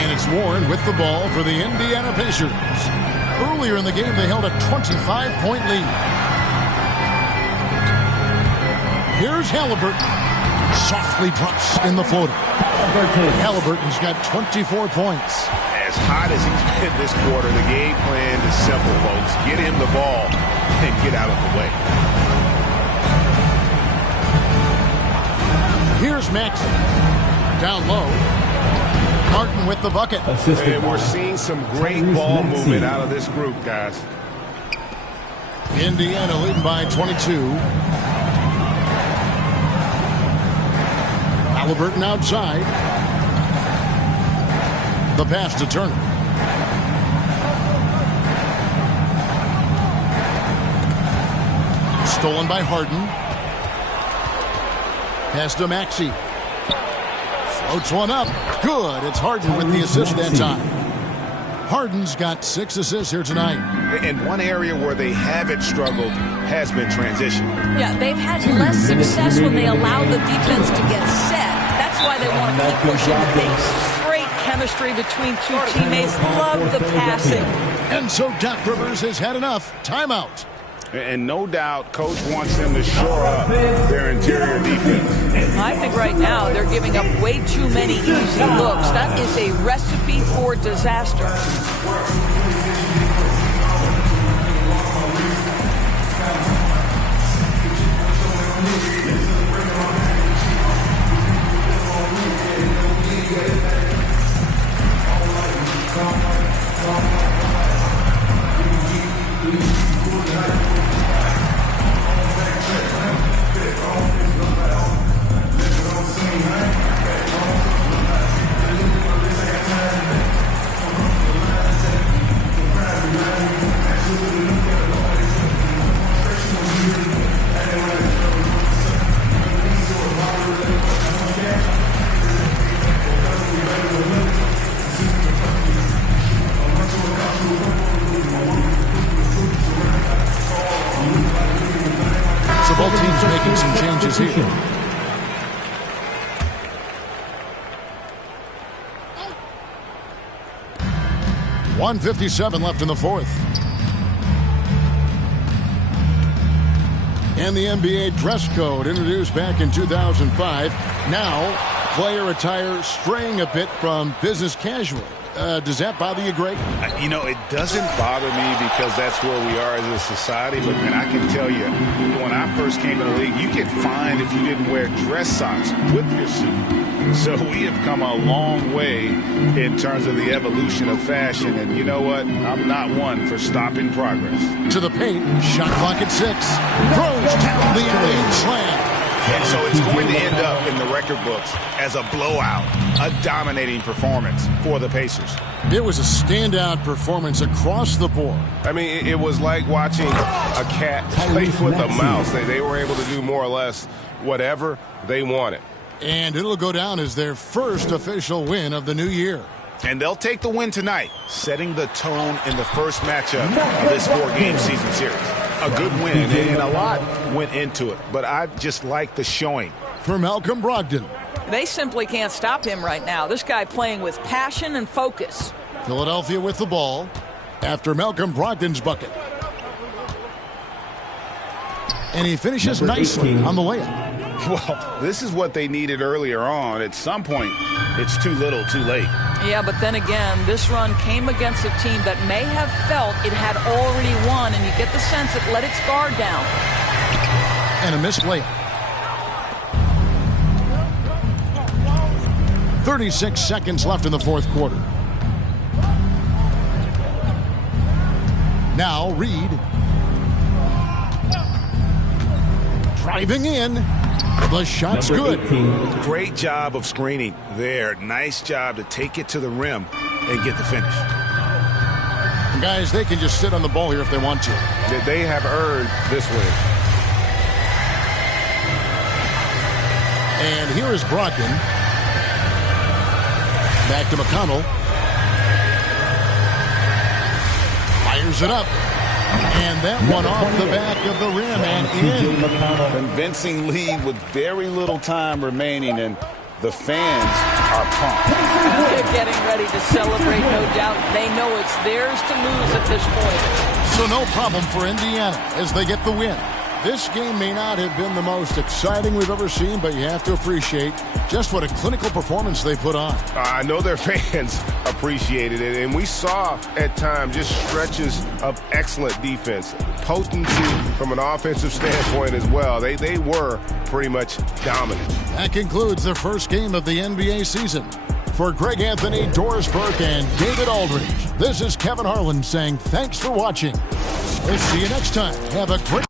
And it's Warren with the ball for the Indiana Pacers. Earlier in the game, they held a 25-point lead. Here's Halliburton. Softly drops in the floater. Halliburton's got 24 points. As hot as he's been this quarter, the game plan is simple, folks. Get him the ball and get out of the way. Here's Maxey. Down low. Martin with the bucket. And we're seeing some great ball movement out of this group, guys. Indiana leading by 22. Halliburton outside. The pass to Turner. Stolen by Harden. Pass to Maxey. Floats one up. Good. It's Harden with the assist that time. Harden's got 6 assists here tonight. And one area where they haven't struggled has been transition. Yeah, they've had less success when they allow the defense to get set. That's why they want to keep pushing the pace. Great chemistry between two teammates. Love the passing. And so Doc Rivers has had enough. Timeout. And no doubt, Coach wants them to shore up their interior defense. I think right now they're giving up way too many easy looks. That is a recipe for disaster. Both teams making some changes here. .157 left in the fourth. And the NBA dress code introduced back in 2005. Now, player attire straying a bit from business casual. Does that bother you, Greg? You know, it doesn't bother me because that's where we are as a society. But, man, I can tell you, when I first came in the league, you get fined if you didn't wear dress socks with your suit. So we have come a long way in terms of the evolution of fashion. And you know what? I'm not one for stopping progress. To the paint. Shot clock at 6. Throws down the alley slam. And so it's going to end up in the record books as a blowout, a dominating performance for the Pacers. It was a standout performance across the board. I mean, it was like watching a cat play with a mouse. They were able to do more or less whatever they wanted. And it'll go down as their first official win of the new year. And they'll take the win tonight, setting the tone in the first matchup of this 4-game season series. A good win, and a lot went into it, but I just like the showing. For Malcolm Brogdon. They simply can't stop him right now. This guy playing with passion and focus. Philadelphia with the ball after Malcolm Brogdon's bucket. And he finishes nicely on the layup. Well, this is what they needed earlier on. At some point, it's too little, too late. Yeah, but then again, this run came against a team that may have felt it had already won, and you get the sense it let its guard down. And a missed layup. 36 seconds left in the fourth quarter. Now Reed. Driving in. The shot's good. Great job of screening there. Nice job to take it to the rim and get the finish. Guys, they can just sit on the ball here if they want to. They have earned this win. And here is Brogdon. Back to McConnell. Fires it up. And that one off the back of the rim and in. Convincing lead with very little time remaining, and the fans are pumped. They're getting ready to celebrate, no doubt. They know it's theirs to lose at this point. So no problem for Indiana as they get the win. This game may not have been the most exciting we've ever seen, but you have to appreciate just what a clinical performance they put on. I know their fans appreciated it, and we saw at times just stretches of excellent defense. Potency from an offensive standpoint as well. They were pretty much dominant. That concludes the first game of the NBA season. For Greg Anthony, Doris Burke, and David Aldridge, this is Kevin Harlan saying thanks for watching. We'll see you next time. Have a great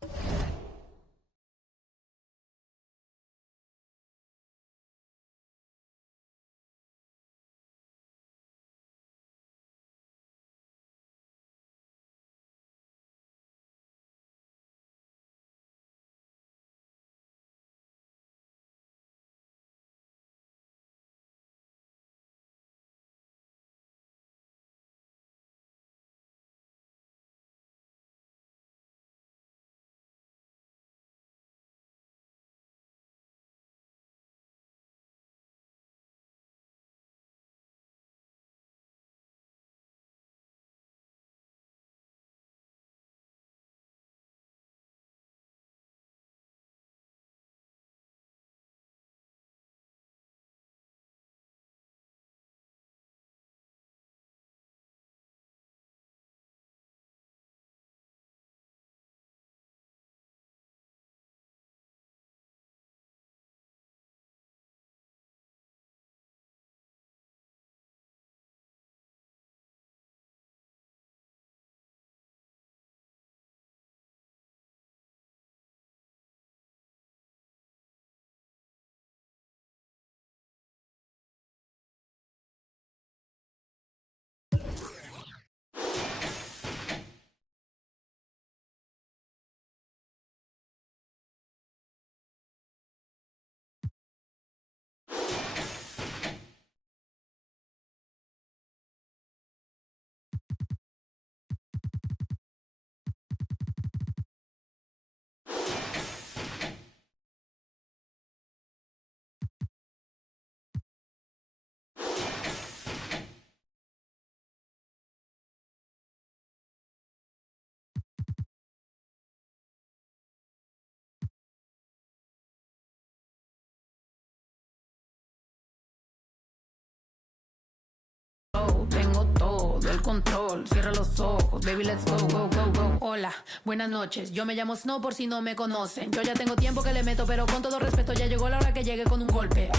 control, cierra los ojos, baby, let's go, go, go, go. Hola, buenas noches, yo me llamo Snow por si no me conocen. Yo ya tengo tiempo que le meto, pero con todo respeto ya llegó la hora que llegue con un golpe.